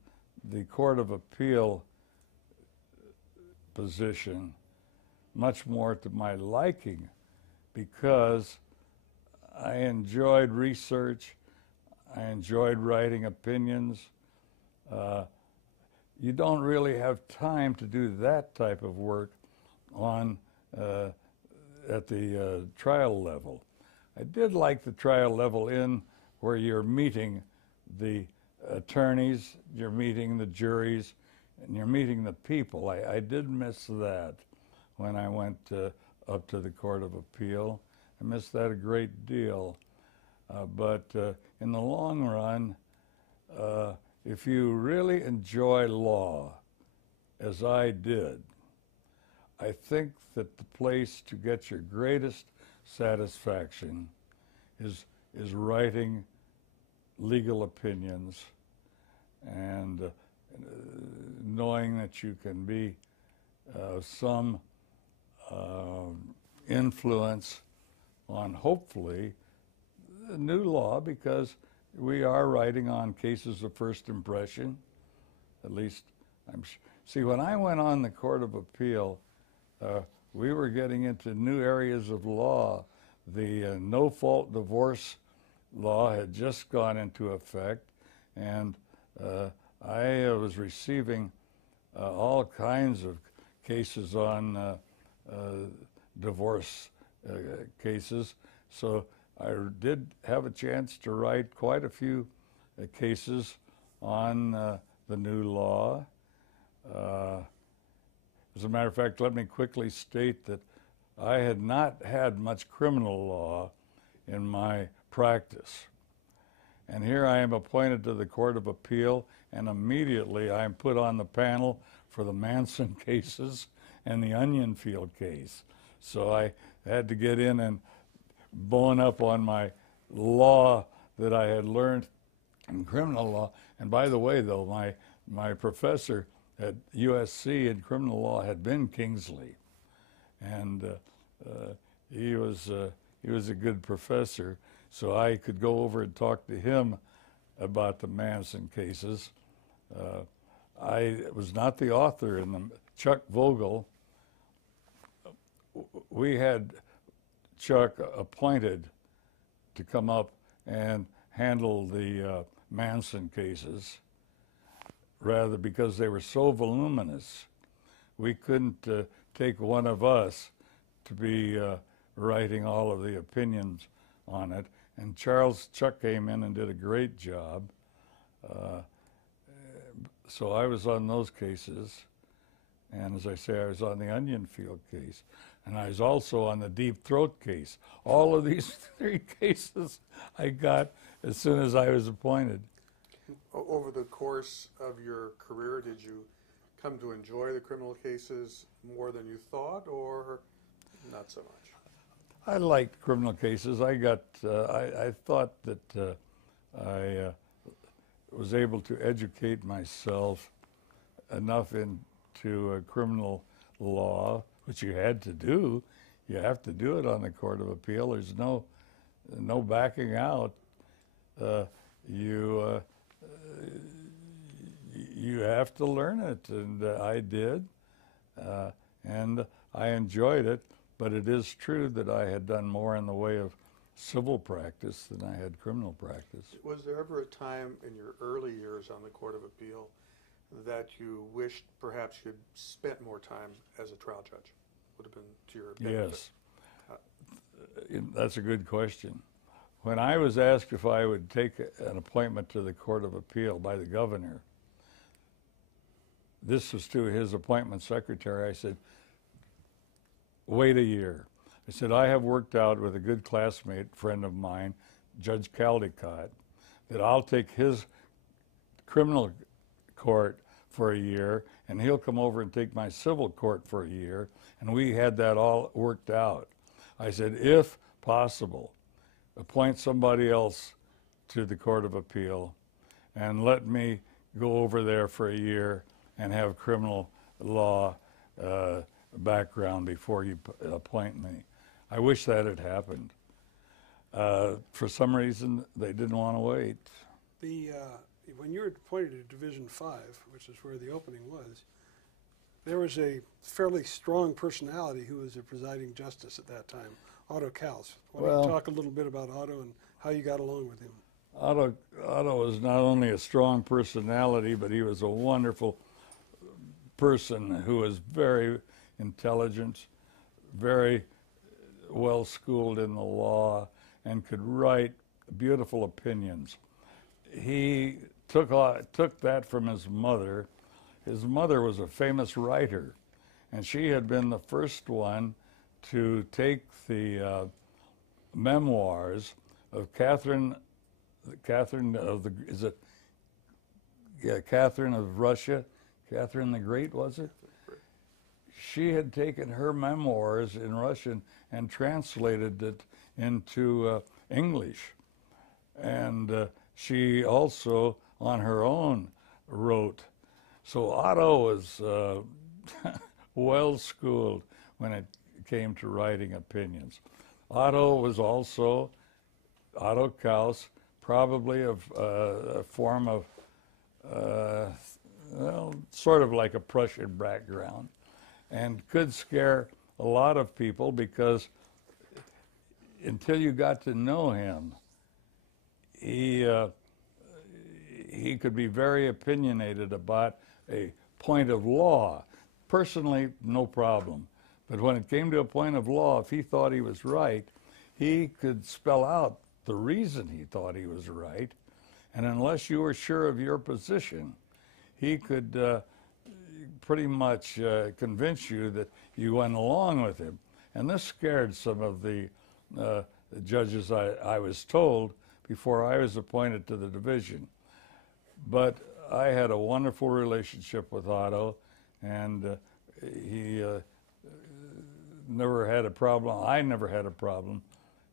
the Court of Appeal position much more to my liking, because I enjoyed research, I enjoyed writing opinions. You don't really have time to do that type of work at the trial level. I did like the trial level where you're meeting the attorneys, you're meeting the juries, and you're meeting the people. I did miss that when I went up to the Court of Appeal. I missed that a great deal. But in the long run, if you really enjoy law, as I did, I think that the place to get your greatest satisfaction is writing legal opinions and knowing that you can be some influence on, hopefully, new law because we are writing on cases of first impression. At least see, when I went on the Court of Appeal, we were getting into new areas of law. The no-fault divorce law had just gone into effect, and I was receiving all kinds of cases on divorce cases. So I did have a chance to write quite a few cases on the new law. As a matter of fact, let me quickly state that I had not had much criminal law in my practice. And here I am appointed to the Court of Appeal, and immediately I am put on the panel for the Manson cases and the Onion Field case. So I had to get in and bone up on my law that I had learned in criminal law. And by the way, though, my professor at USC in criminal law had been Kingsley, and he was a good professor, so I could go over and talk to him about the Manson cases. I was not the author in them. Chuck Vogel, we had Chuck appointed to come up and handle the Manson cases, rather because they were so voluminous. We couldn't take one of us to be writing all of the opinions on it. And Chuck came in and did a great job. So I was on those cases. And as I say, I was on the Onion Field case. And I was also on the Deep Throat case. All of these three cases I got as soon as I was appointed. Over the course of your career, did you come to enjoy the criminal cases more than you thought, or not so much? I liked criminal cases. I thought that I was able to educate myself enough into criminal law, which you had to do. You have to do it on the Court of Appeal. There's no backing out. You have to learn it, and I did, and I enjoyed it. But it is true that I had done more in the way of civil practice than I had criminal practice. Was there ever a time in your early years on the Court of Appeal that you wished perhaps you'd spent more time as a trial judge? Would have been to your benefit. Yes. That's a good question. When I was asked if I would take an appointment to the Court of Appeal by the governor, this was to his appointment secretary, I said, wait a year. I said, I have worked out with a good classmate, friend of mine, Judge Caldecott, that I'll take his criminal court for a year, and he'll come over and take my civil court for a year, and we had that all worked out. I said, if possible, appoint somebody else to the Court of Appeal and let me go over there for a year and have criminal law background before you appoint me. I wish that had happened. For some reason, they didn't want to wait. When you were appointed to Division 5, which is where the opening was, there was a fairly strong personality who was the presiding justice at that time, Otto Kaus. Why don't you talk a little bit about Otto and how you got along with him? Otto was not only a strong personality, but he was a wonderful person who was very intelligent, very well schooled in the law, and could write beautiful opinions. He took that from his mother. His mother was a famous writer, and she had been the first one to take the memoirs of Catherine of Russia, Catherine the Great, was it? She had taken her memoirs in Russian and translated it into English. And she also, on her own, wrote. So Otto was well-schooled when it came to writing opinions. Otto was also Otto Kaus, probably of a form of, well, sort of like a Prussian background, and could scare a lot of people because until you got to know him, he could be very opinionated about a point of law. Personally, no problem. But when it came to a point of law, if he thought he was right, he could spell out the reason he thought he was right. And unless you were sure of your position, he could pretty much convince you that you went along with him. And this scared some of the judges, I was told, before I was appointed to the division. But I had a wonderful relationship with Otto, and he never had a problem. I never had a problem.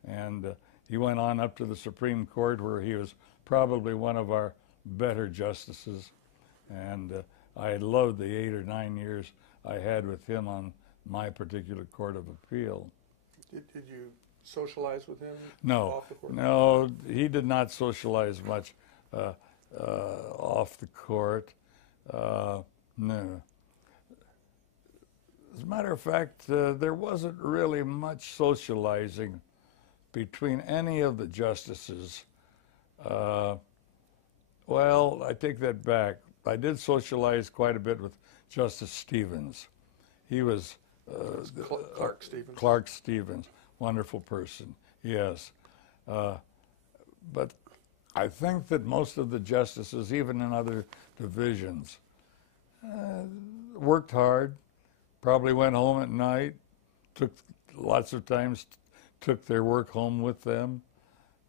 And he went on up to the Supreme Court, where he was probably one of our better justices. And I loved the 8 or 9 years I had with him on my particular Court of Appeal. Did you socialize with him No, off the court? no, he did not socialize much off the court. No. As a matter of fact, there wasn't really much socializing between any of the justices. Well, I take that back. I did socialize quite a bit with Justice Stevens. He was Clark Stevens. Clark Stevens, wonderful person, yes. But I think that most of the justices, even in other divisions, worked hard, probably went home at night, took lots of times, took their work home with them.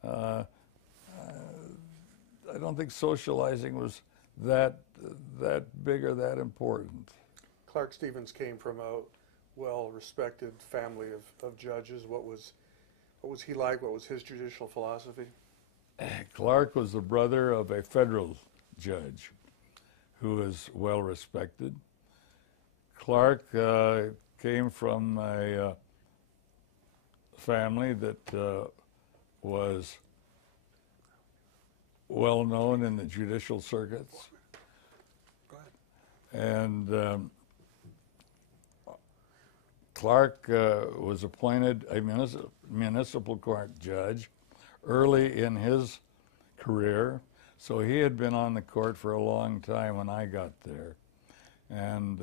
I don't think socializing was that big or that important. Clark Stevens came from a well-respected family of judges. What was he like? What was his judicial philosophy? Clark was the brother of a federal judge who was well-respected. Clark came from a family that was well-known in the judicial circuits. Go ahead. And Clark was appointed a municipal court judge early in his career, so he had been on the court for a long time when I got there. And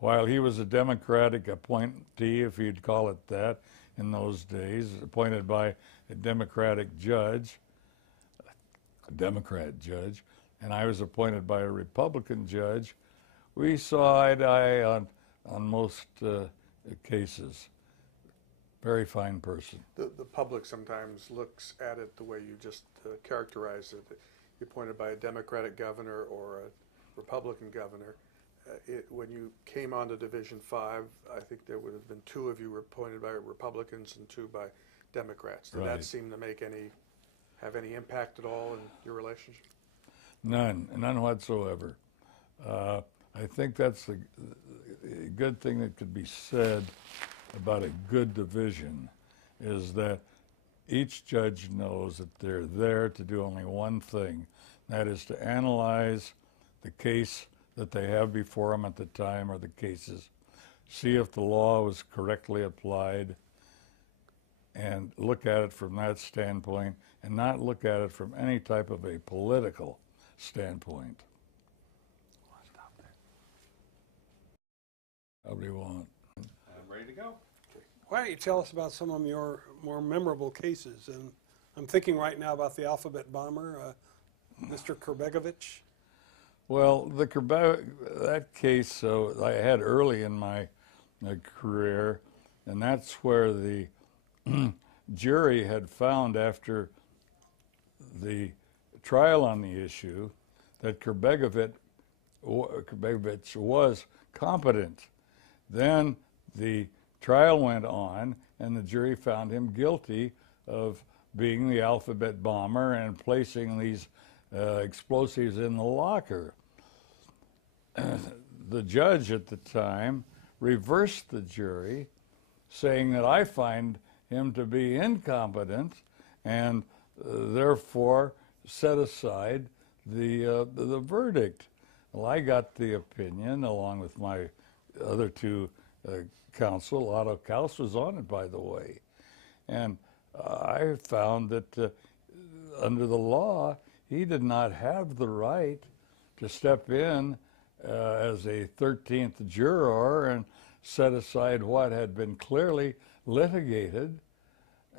while he was a Democratic appointee, if you'd call it that, in those days, appointed by a Democratic judge, a Democrat judge, and I was appointed by a Republican judge, we saw eye to eye on most cases. Very fine person. The public sometimes looks at it the way you just characterized it. You're appointed by a Democratic governor or a Republican governor. When you came on to Division 5, I think there would have been 2 of you were appointed by Republicans and 2 by Democrats. Did that seem to have any impact at all in your relationship? None whatsoever. I think that's the good thing that could be said about a good division is that each judge knows that they're there to do only one thing, that is to analyze the case that they have before them at the time or the cases, see if the law was correctly applied, and look at it from that standpoint and not look at it from any type of a political standpoint. Probably won't. I'm ready to go. Why don't you tell us about some of your more memorable cases? And I'm thinking right now about the alphabet bomber, Mr. Kerbegovich. Well, that case I had early in my career, and that's where the jury had found after the trial on the issue that Kerbegovich was competent. Then the trial went on, and the jury found him guilty of being the alphabet bomber and placing these explosives in the locker. The judge at the time reversed the jury, saying that I find him to be incompetent and therefore set aside the verdict. Well, I got the opinion, along with my other two counsel. Otto Kaus was on it, by the way. And I found that under the law, he did not have the right to step in as a 13th juror and set aside what had been clearly litigated.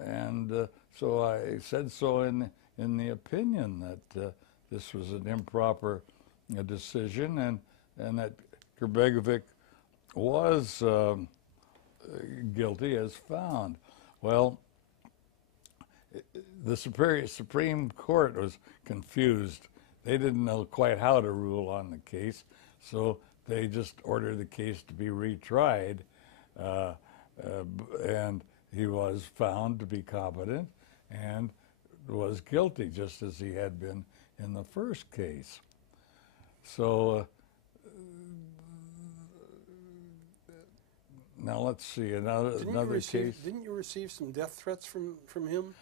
And so I said so in the opinion that this was an improper decision, and that Krbegovic was guilty as found. Well, the Supreme Court was confused. They didn't know quite how to rule on the case, so they just ordered the case to be retried, and he was found to be competent and was guilty, just as he had been in the first case. So now let's see, another case. Didn't you receive some death threats from him?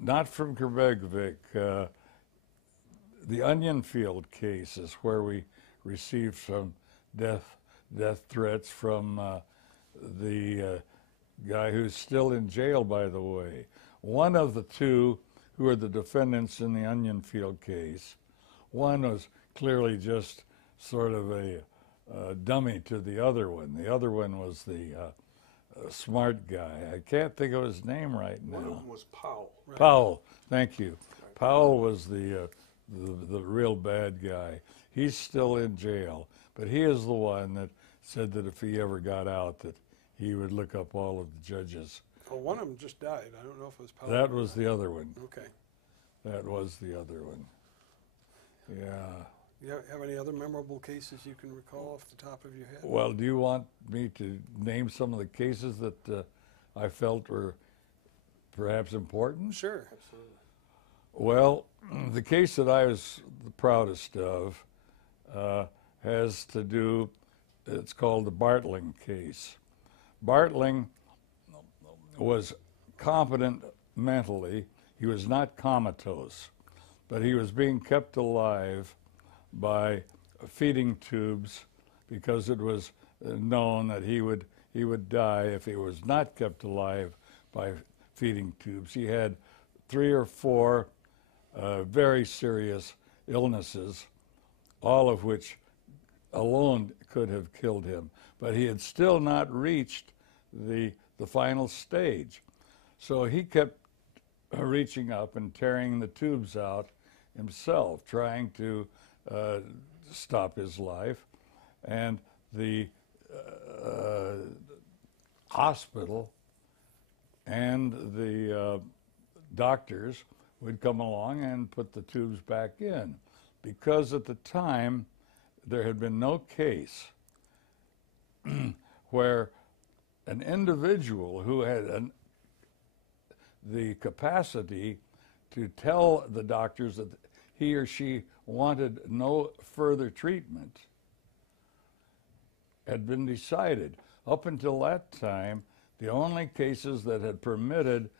Not from Krbegovic. The Onion Field case is where we received some death threats from the guy who's still in jail, by the way. One of the two who are the defendants in the Onion Field case, one was clearly just sort of a dummy to the other one. The other one was the smart guy. I can't think of his name right now. One of them was Powell. Right. Powell, thank you. Powell was the real bad guy. He's still in jail, but he is the one that said that if he ever got out, that he would look up all of the judges. Well, one of them just died. I don't know if it was Powell. That was the other one. Okay. That was the other one. Yeah. You have any other memorable cases you can recall off the top of your head? Well, do you want me to name some of the cases that I felt were perhaps important? Sure. Absolutely. Well, the case that I was the proudest of has to do, it's called the Bartling case. Bartling was competent mentally. He was not comatose, but he was being kept alive by feeding tubes because it was known that he would die if he was not kept alive by feeding tubes. He had 3 or 4 very serious illnesses, all of which alone could have killed him, but he had still not reached the final stage. So he kept reaching up and tearing the tubes out himself, trying to stop his life. And the hospital and the doctors would come along and put the tubes back in, because at the time there had been no case where an individual who had the capacity to tell the doctors that he or she wanted no further treatment had been decided. Up until that time, the only cases that had permitted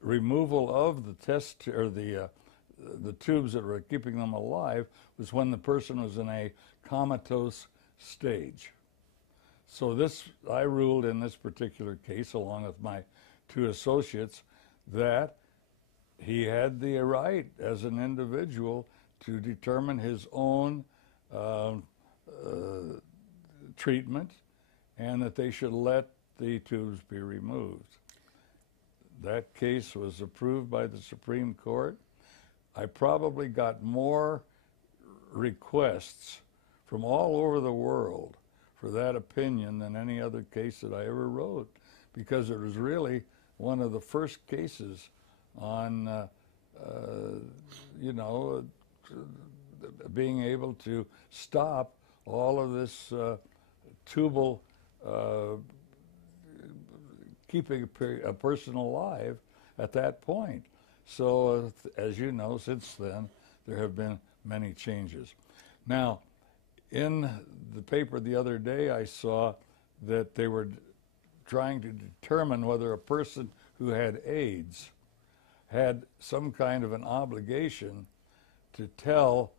removal of the test or the tubes that were keeping them alive was when the person was in a comatose stage. So this, I ruled in this particular case, along with my 2 associates, that he had the right as an individual to determine his own treatment, and that they should let the tubes be removed. That case was approved by the Supreme Court. I probably got more requests from all over the world for that opinion than any other case that I ever wrote, because it was really one of the first cases on, being able to stop all of this tubal keeping a person alive at that point. So, as you know, since then, there have been many changes. Now, in the paper the other day, I saw that they were trying to determine whether a person who had AIDS had some kind of an obligation to tell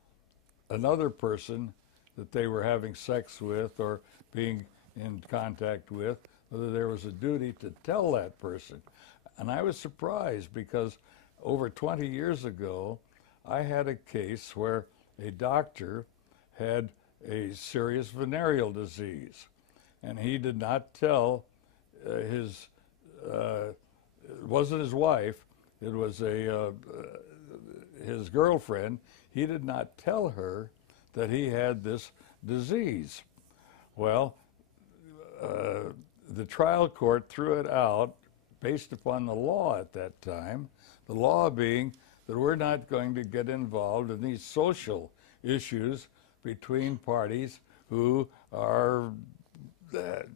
another person that they were having sex with or being in contact with, whether there was a duty to tell that person. And I was surprised because over 20 years ago, I had a case where a doctor had a serious venereal disease, and he did not tell it wasn't his wife, it was his girlfriend. He did not tell her that he had this disease. Well, the trial court threw it out based upon the law at that time, the law being that we're not going to get involved in these social issues between parties who are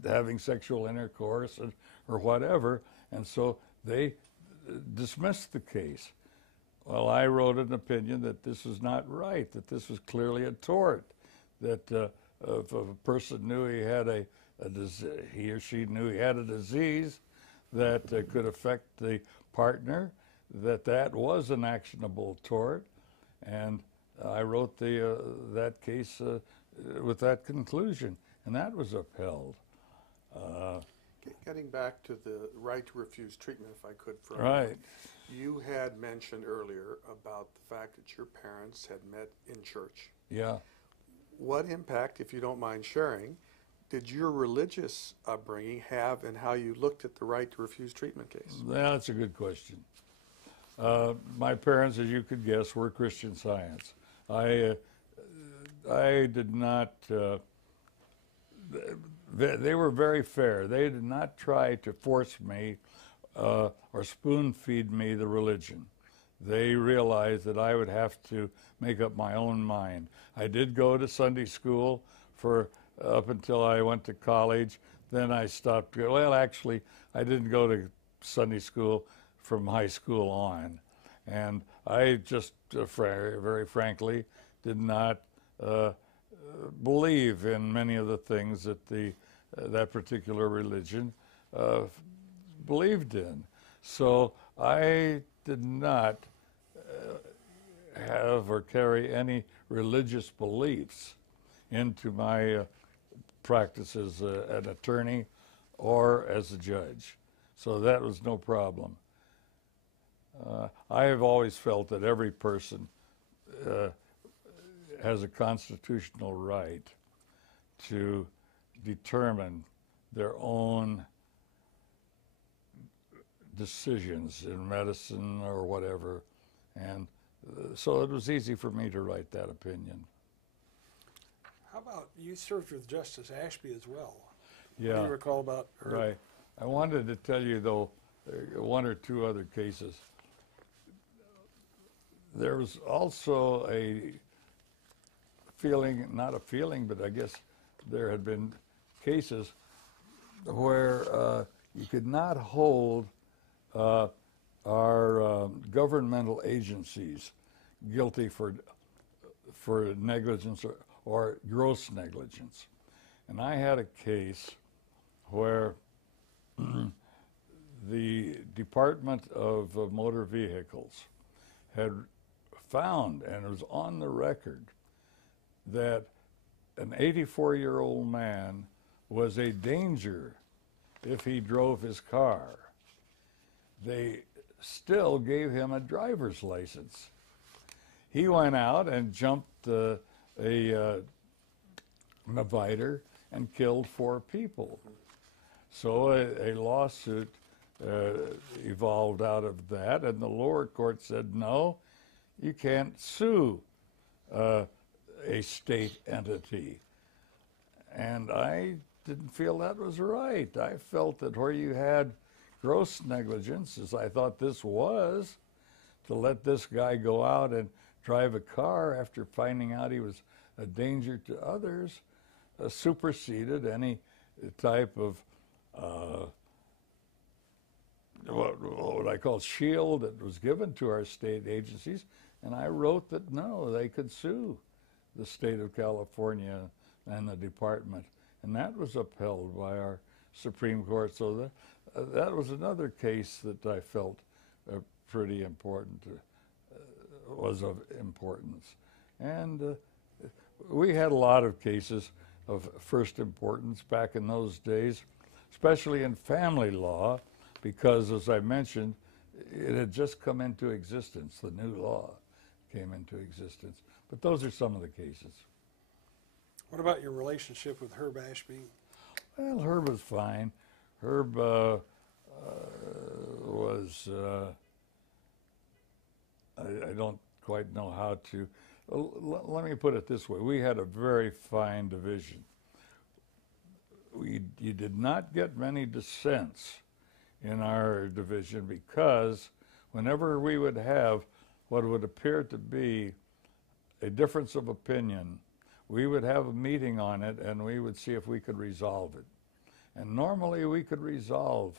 having sexual intercourse or whatever, and so they dismissed the case. Well, I wrote an opinion that this was not right, that this was clearly a tort, that if a person knew he had he or she knew he had a disease that could affect the partner, that was an actionable tort, and I wrote that case with that conclusion, and that was upheld. Getting back to the right to refuse treatment, if I could, for a Right. moment. You had mentioned earlier about the fact that your parents had met in church. Yeah. What impact, if you don't mind sharing, did your religious upbringing have in how you looked at the right to refuse treatment case? That's a good question. My parents, as you could guess, were Christian Science. I did not. They were very fair. They did not try to force me or spoon feed me the religion. They realized that I would have to make up my own mind. I did go to Sunday school for up until I went to college. Then I stopped. Well, actually, I didn't go to Sunday school from high school on. And I just, very frankly, did not believe in many of the things that that particular religion believed in. So I did not have or carry any religious beliefs into my practice as an attorney or as a judge. So that was no problem. I have always felt that every person has a constitutional right to determine their own decisions in medicine or whatever. And so it was easy for me to write that opinion. How about you served with Justice Ashby as well? Yeah. What do you recall about her? Right. I wanted to tell you, though, one or two other cases. There was also a feeling, not a feeling, but I guess there had been cases where you could not hold our governmental agencies guilty for negligence or gross negligence. And I had a case where the Department of Motor Vehicles had found, and it was on the record, that an 84-year-old man was a danger if he drove his car. They still gave him a driver's license. He went out and jumped a divider and killed 4 people. So a lawsuit evolved out of that, and the lower court said, no, you can't sue a state entity. And I didn't feel that was right. I felt that where you had gross negligence, as I thought this was, to let this guy go out and drive a car after finding out he was a danger to others, superseded any type of what I call shield that was given to our state agencies. And I wrote that no, they could sue the state of California and the department. And that was upheld by our Supreme Court. So that was another case that I felt pretty important, was of importance. And we had a lot of cases of first importance back in those days, especially in family law, because, as I mentioned, it had just come into existence. The new law came into existence. But those are some of the cases. What about your relationship with Herb Ashby? Well, Herb was fine. Herb was, I don't quite know how to, let me put it this way. We had a very fine division. You did not get many dissents in our division, because whenever we would have what would appear to be a difference of opinion, we would have a meeting on it and we would see if we could resolve it. And normally we could resolve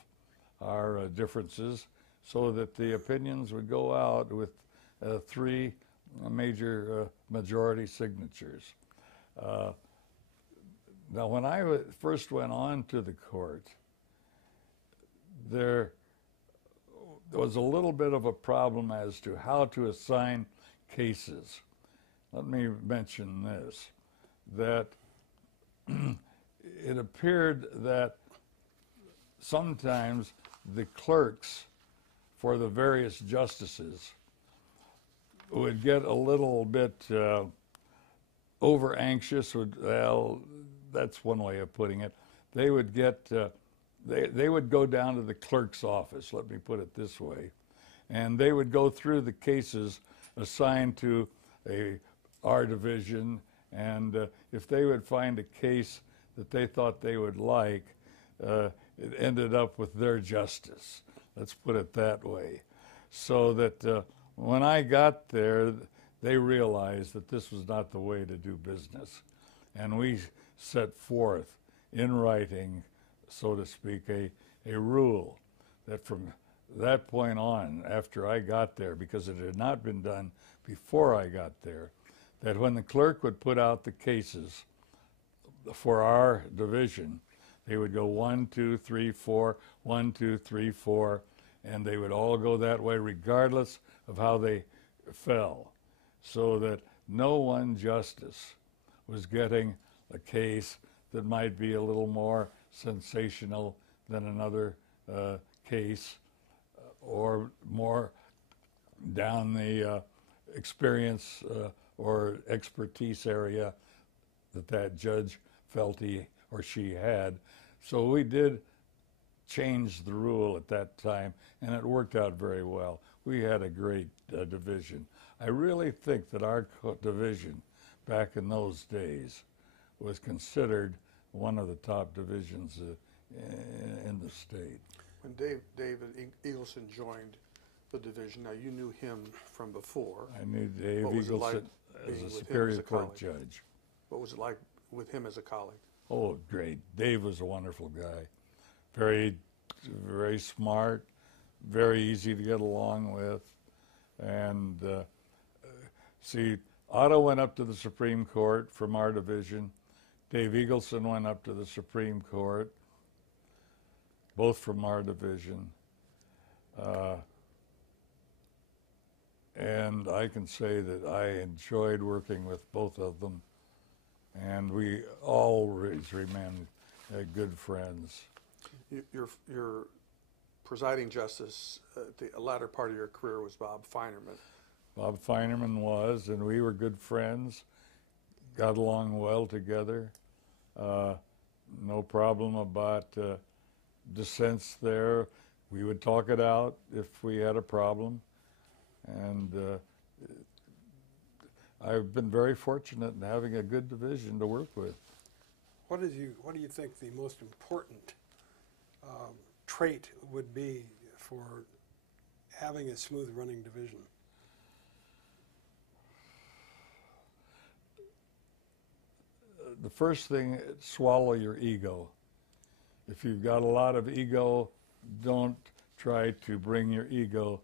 our differences so that the opinions would go out with 3 major majority signatures. Now, when I first went on to the court, there was a little bit of a problem as to how to assign cases. Let me mention this, that it appeared that sometimes the clerks for the various justices would get a little bit over anxious. Well, that's one way of putting it. They would get, they would go down to the clerk's office, let me put it this way, and they would go through the cases assigned to our division, and if they would find a case that they thought they would like, it ended up with their justice. Let's put it that way. So that when I got there, they realized that this was not the way to do business. And we set forth in writing, so to speak, a rule that from that point on, after I got there, because it had not been done before I got there, that when the clerk would put out the cases for our division, they would go 1, 2, 3, 4, 1, 2, 3, 4, and they would all go that way regardless of how they fell, so that no one justice was getting a case that might be a little more sensational than another case, or more down the experience or expertise area that judge felt he or she had. So we did change the rule at that time, and it worked out very well. We had a great division. I really think that our division back in those days was considered one of the top divisions in the state. When David Eagleson joined the division, now you knew him from before. I knew Dave What was it like Eagleson as being a with him Superior as a Court colleague? judge. What was it like with him as a colleague? Oh, great. Dave was a wonderful guy. Very, very smart, very easy to get along with. And see, Otto went up to the Supreme Court from our division. Dave Eagleson went up to the Supreme Court, both from our division. And I can say that I enjoyed working with both of them, and we always remained good friends. Your presiding justice at the latter part of your career was Bob Feinerman. Bob Feinerman was, and we were good friends, got along well together. No problem about dissents there. We would talk it out if we had a problem. And I've been very fortunate in having a good division to work with. What do you think the most important trait would be for having a smooth running division? The first thing, swallow your ego. If you've got a lot of ego, don't try to bring your ego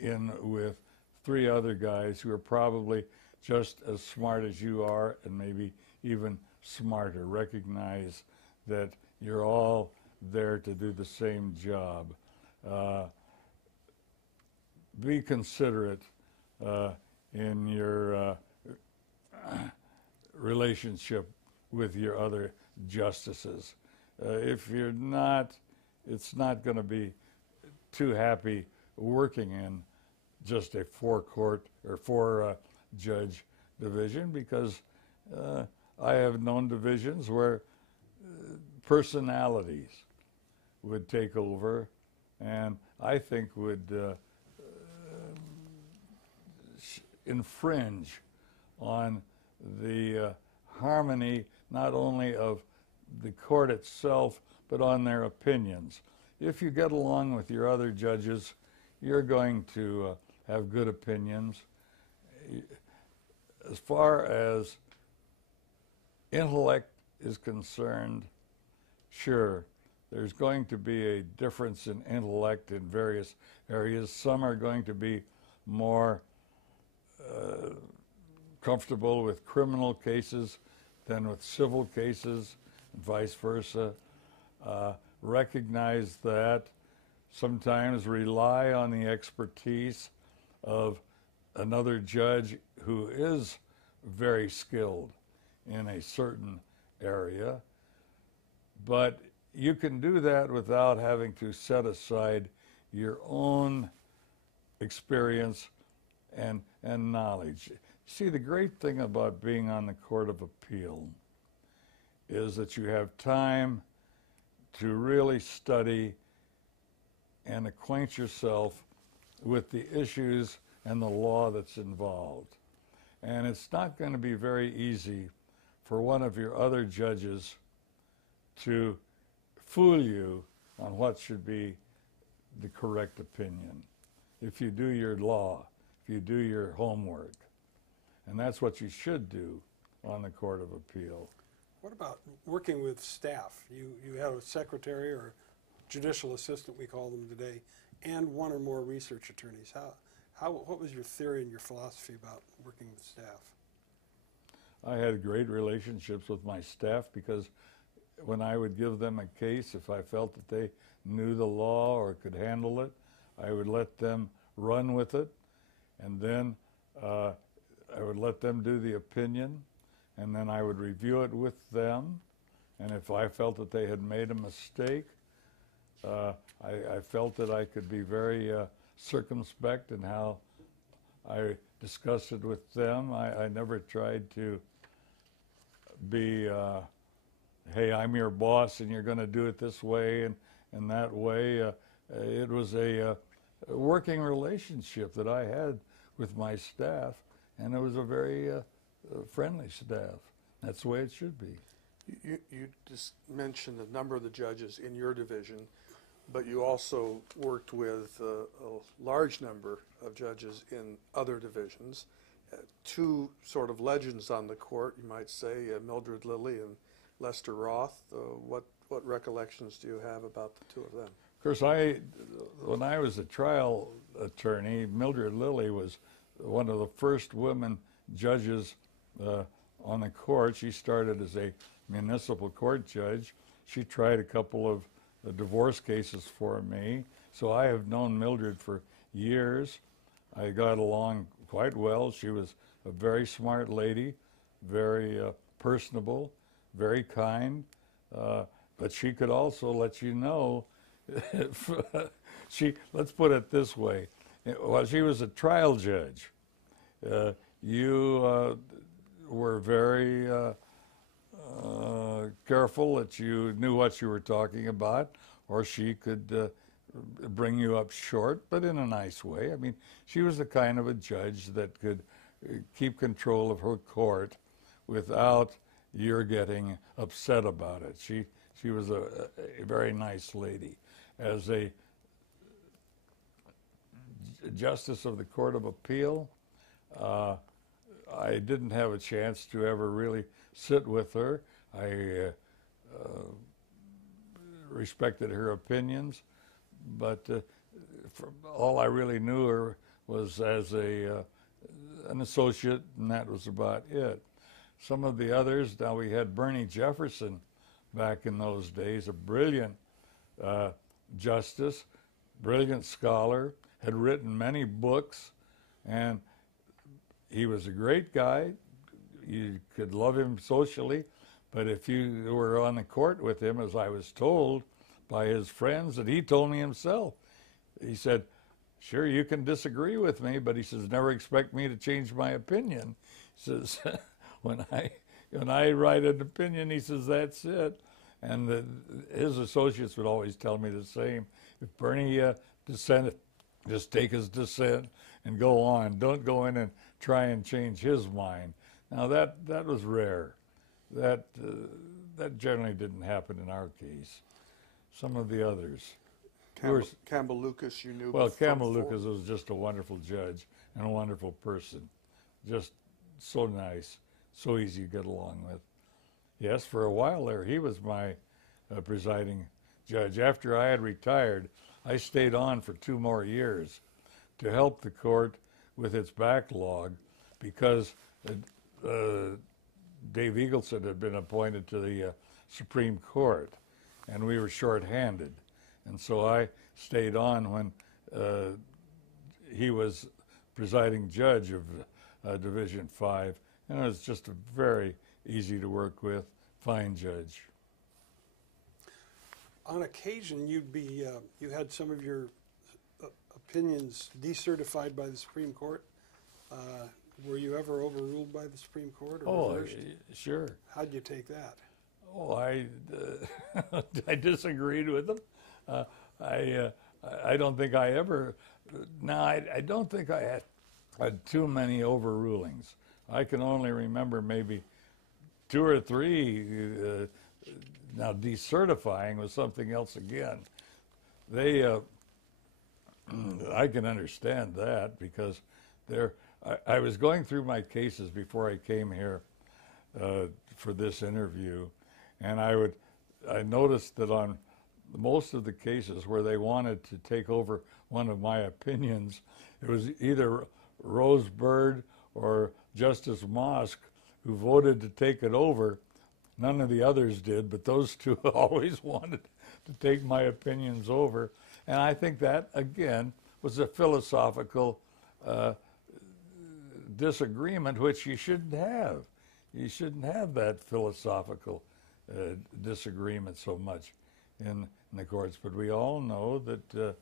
in with 3 other guys who are probably just as smart as you are, and maybe even smarter. Recognize that you're all there to do the same job. be considerate in your relationship with your other justices. If you're not, it's not going to be too happy working in just a four-court or four-judge division, because I have known divisions where personalities would take over, and I think would infringe on the harmony not only of the court itself, but on their opinions. If you get along with your other judges, you're going to have good opinions. As far as intellect is concerned, sure, there's going to be a difference in intellect in various areas. Some are going to be more comfortable with criminal cases than with civil cases, and vice versa. Recognize that. Sometimes rely on the expertise of another judge who is very skilled in a certain area. But you can do that without having to set aside your own experience and knowledge. See, the great thing about being on the Court of Appeal is that you have time to really study and acquaint yourself with the issues and the law that's involved. And it's not going to be very easy for one of your other judges to fool you on what should be the correct opinion if you do your law, if you do your homework. And that's what you should do on the Court of Appeal. What about working with staff? You have a secretary or judicial assistant, we call them today, and one or more research attorneys. What was your theory and your philosophy about working with staff? I had great relationships with my staff, because when I would give them a case, if I felt that they knew the law or could handle it, I would let them run with it, and then I would let them do the opinion, and then I would review it with them, and if I felt that they had made a mistake, I felt that I could be very circumspect in how I discussed it with them. I never tried to be, hey, I'm your boss and you're going to do it this way and that way. It was a working relationship that I had with my staff, and it was a very friendly staff. That's the way it should be. You just mentioned a number of the judges in your division, but you also worked with a large number of judges in other divisions. Two sort of legends on the court, you might say, Mildred Lilly and Lester Roth. What recollections do you have about the two of them? Of course, when I was a trial attorney, Mildred Lilly was one of the first women judges on the court. She started as a municipal court judge. She tried a couple of divorce cases for me, so I have known Mildred for years. I got along quite well. She was a very smart lady, very personable, very kind, but she could also let you know if let's put it this way, while she was a trial judge, you were very careful that you knew what you were talking about, or she could bring you up short, but in a nice way. I mean, she was the kind of a judge that could keep control of her court without your getting upset about it. She was a very nice lady. As a justice of the Court of Appeal, I didn't have a chance to ever really sit with her. I respected her opinions, but all I really knew her was as an associate, and that was about it. Some of the others, now we had Bernie Jefferson back in those days, a brilliant justice, brilliant scholar, had written many books, and he was a great guy. You could love him socially, but if you were on the court with him, as I was told by his friends, and he told me himself, he said, "Sure, you can disagree with me, but," he says, "never expect me to change my opinion." He says, when I write an opinion," he says, "that's it." And his associates would always tell me the same. If Bernie dissented, just take his dissent and go on. Don't go in and try and change his mind. Now that was rare. That generally didn't happen in our case. Some of the others. Campbell Lucas, you knew. Well, Campbell Lucas was just a wonderful judge and a wonderful person. Just so nice, so easy to get along with. Yes, for a while there, he was my presiding judge. After I had retired, I stayed on for 2 more years to help the court with its backlog, because Dave Eagleson had been appointed to the Supreme Court, and we were short-handed. And so I stayed on when he was presiding judge of Division 5, and it was just a very easy to work with, fine judge. On occasion, you had some of your opinions decertified by the Supreme Court. Were you ever overruled by the Supreme Court? Or reversed? Sure. How'd you take that? Oh, I disagreed with them. I don't think I ever. Now, I don't think I had too many overrulings. I can only remember maybe 2 or 3. Now, decertifying was something else again. I can understand that, because I was going through my cases before I came here for this interview, and I noticed that on most of the cases where they wanted to take over one of my opinions, it was either Rose Bird or Justice Mosk who voted to take it over. None of the others did, but those 2 always wanted to take my opinions over. And I think that, again, was a philosophical disagreement, which you shouldn't have. You shouldn't have that philosophical disagreement so much in the courts. But we all know that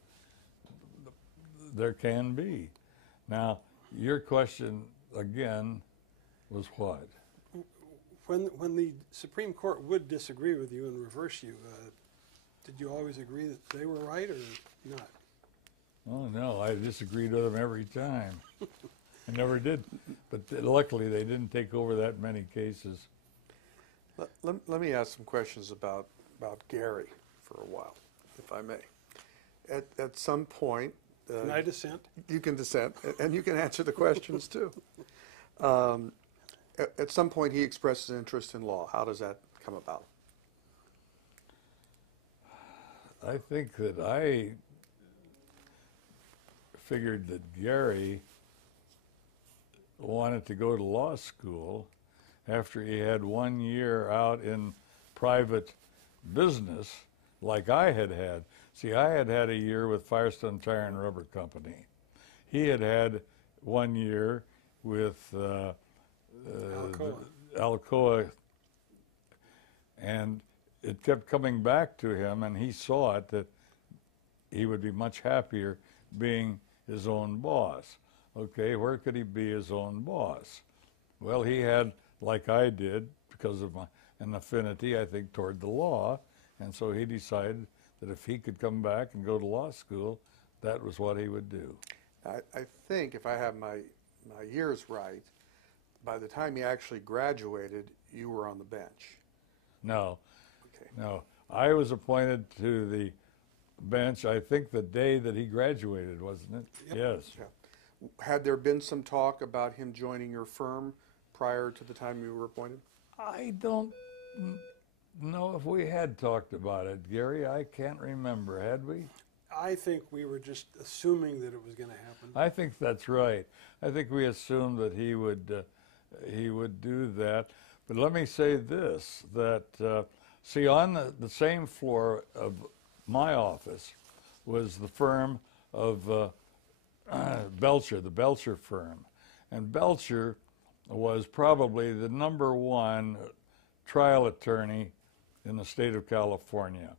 there can be. Now, your question, again, was what? When the Supreme Court would disagree with you and reverse you, did you always agree that they were right or not? Oh, no, I disagreed with them every time. I never did. But luckily, they didn't take over that many cases. Let me ask some questions about Gary for a while, if I may. At some point... Can I dissent? You can dissent, and you can answer the questions, too. At some point, he expresses interest in law. How does that come about? I think that I figured that Gary wanted to go to law school after he had 1 year out in private business like I had had. See, I had had a year with Firestone Tire and Rubber Company. He had had 1 year with Alcoa, and it kept coming back to him, and he saw it that he would be much happier being his own boss. Okay, where could he be his own boss? Well, he had, like I did, because of an affinity, I think, toward the law, and so he decided that if he could come back and go to law school, that was what he would do. I think, if I have my years right, by the time he actually graduated, you were on the bench. No. Okay. No. I was appointed to the bench, I think, the day that he graduated, wasn't it? Yep. Yes. Yeah. Had there been some talk about him joining your firm prior to the time you were appointed? I don't know if we had talked about it, Gary. I can't remember. Had we? I think we were just assuming that it was going to happen. I think that's right. I think we assumed that he would do that. But let me say this, that, see, on the same floor of my office was the firm of Belcher, the Belcher firm. And Belcher was probably the #1 trial attorney in the state of California.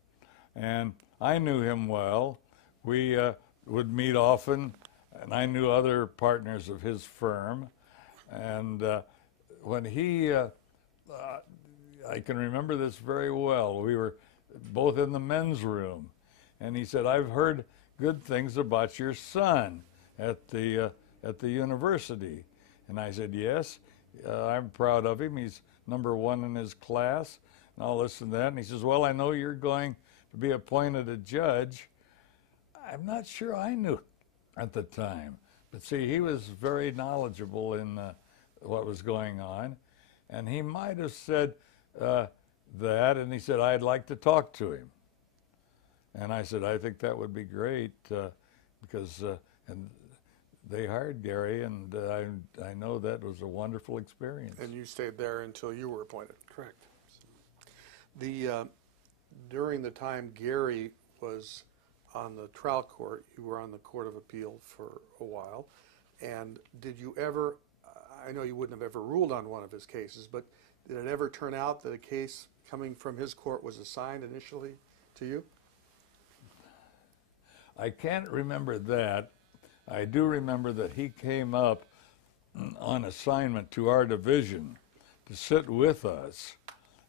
And I knew him well. We would meet often, and I knew other partners of his firm. And when he, I can remember this very well, we were both in the men's room, and he said, "I've heard good things about your son at the university." And I said, "Yes, I'm proud of him. He's #1 in his class, and all this and that." And he says, "Well, I know you're going to be appointed a judge." I'm not sure I knew at the time. But see, he was very knowledgeable in what was going on. And he might have said that, and he said, "I'd like to talk to him." And I said, "I think that would be great," because and they hired Gary, and I know that was a wonderful experience. And you stayed there until you were appointed. Correct. During the time Gary was on the trial court, you were on the Court of Appeal for a while. And did you ever, I know you wouldn't have ever ruled on one of his cases, but did it ever turn out that a case coming from his court was assigned initially to you? I can't remember that. I do remember that he came up on assignment to our division to sit with us.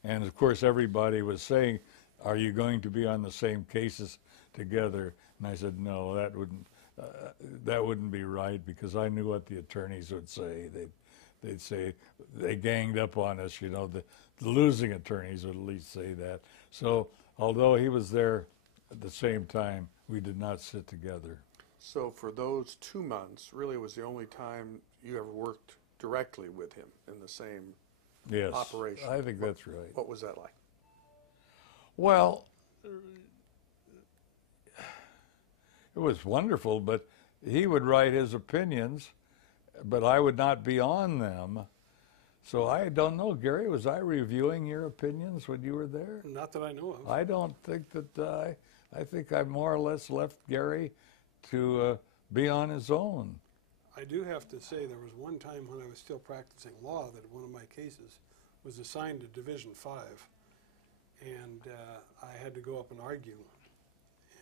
And of course, everybody was saying, "Are you going to be on the same cases together?" And I said, "No, that wouldn't be right," because I knew what the attorneys would say. They'd say they ganged up on us. You know, the losing attorneys would at least say that. So although he was there at the same time, we did not sit together. So for those 2 months, really was the only time you ever worked directly with him in the same Yes, operation. I think that's right. What was that like? Well, it was wonderful, but he would write his opinions, but I would not be on them. So I don't know, Gary, was I reviewing your opinions when you were there? Not that I know of. I don't think that I think I more or less left Gary to be on his own. I do have to say there was one time when I was still practicing law that one of my cases was assigned to Division 5, and I had to go up and argue.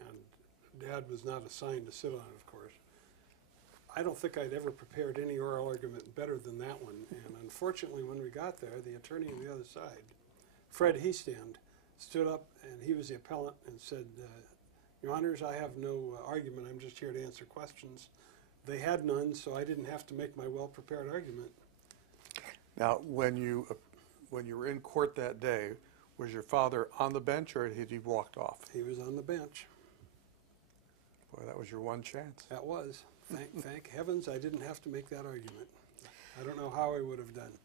And Dad was not assigned to sit on it, of course. I don't think I'd ever prepared any oral argument better than that one. And unfortunately, when we got there, the attorney on the other side, Fred Hastings, stood up, and he was the appellant, and said, "Your Honors, I have no argument. I'm just here to answer questions." They had none, so I didn't have to make my well-prepared argument. Now, when you were in court that day, was your father on the bench, or had he walked off? He was on the bench. Boy, that was your one chance. That was. Thank heavens I didn't have to make that argument. I don't know how I would have done.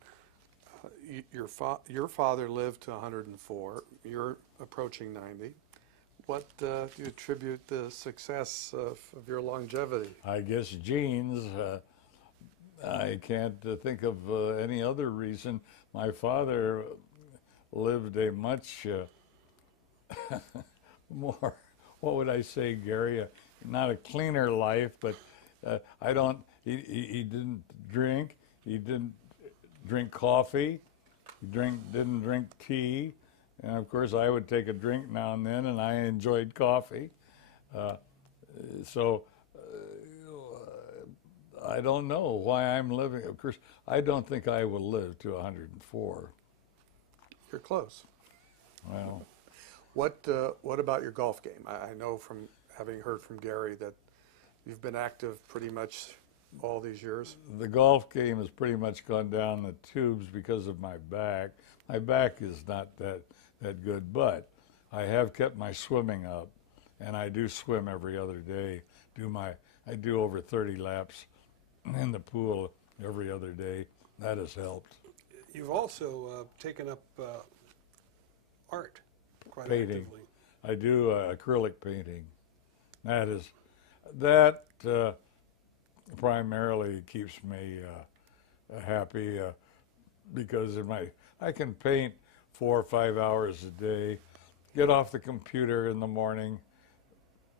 Your father lived to 104. You're approaching 90. What do you attribute the success of your longevity? I guess genes. I can't think of any other reason. My father lived a much more, what would I say, Gary? Not a cleaner life, but he didn't drink. He didn't drink coffee. He didn't drink tea. And of course, I would take a drink now and then, and I enjoyed coffee. So I don't know why I'm living. Of course, I don't think I will live to 104. You're close. Well, what about your golf game? I know from having heard from Gary that you've been active pretty much all these years. the golf game has pretty much gone down the tubes because of my back. My back is not that good, but I have kept my swimming up, and I do swim every other day. I do over 30 laps in the pool every other day. That has helped. You've also taken up art quite Painting. actively. I do acrylic painting. That primarily keeps me happy because I can paint 4 or 5 hours a day, get off the computer in the morning,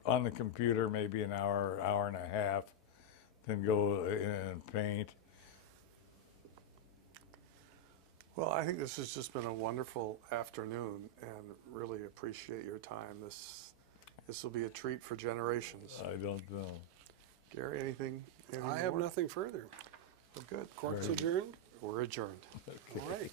on the computer maybe an hour, hour and a half, then go in and paint. Well, I think this has just been a wonderful afternoon, and really appreciate your time. This will be a treat for generations. I don't know. Gary, anything? I have more? nothing further. Well, good. Court's Very good. adjourned. We're adjourned. Okay. All right.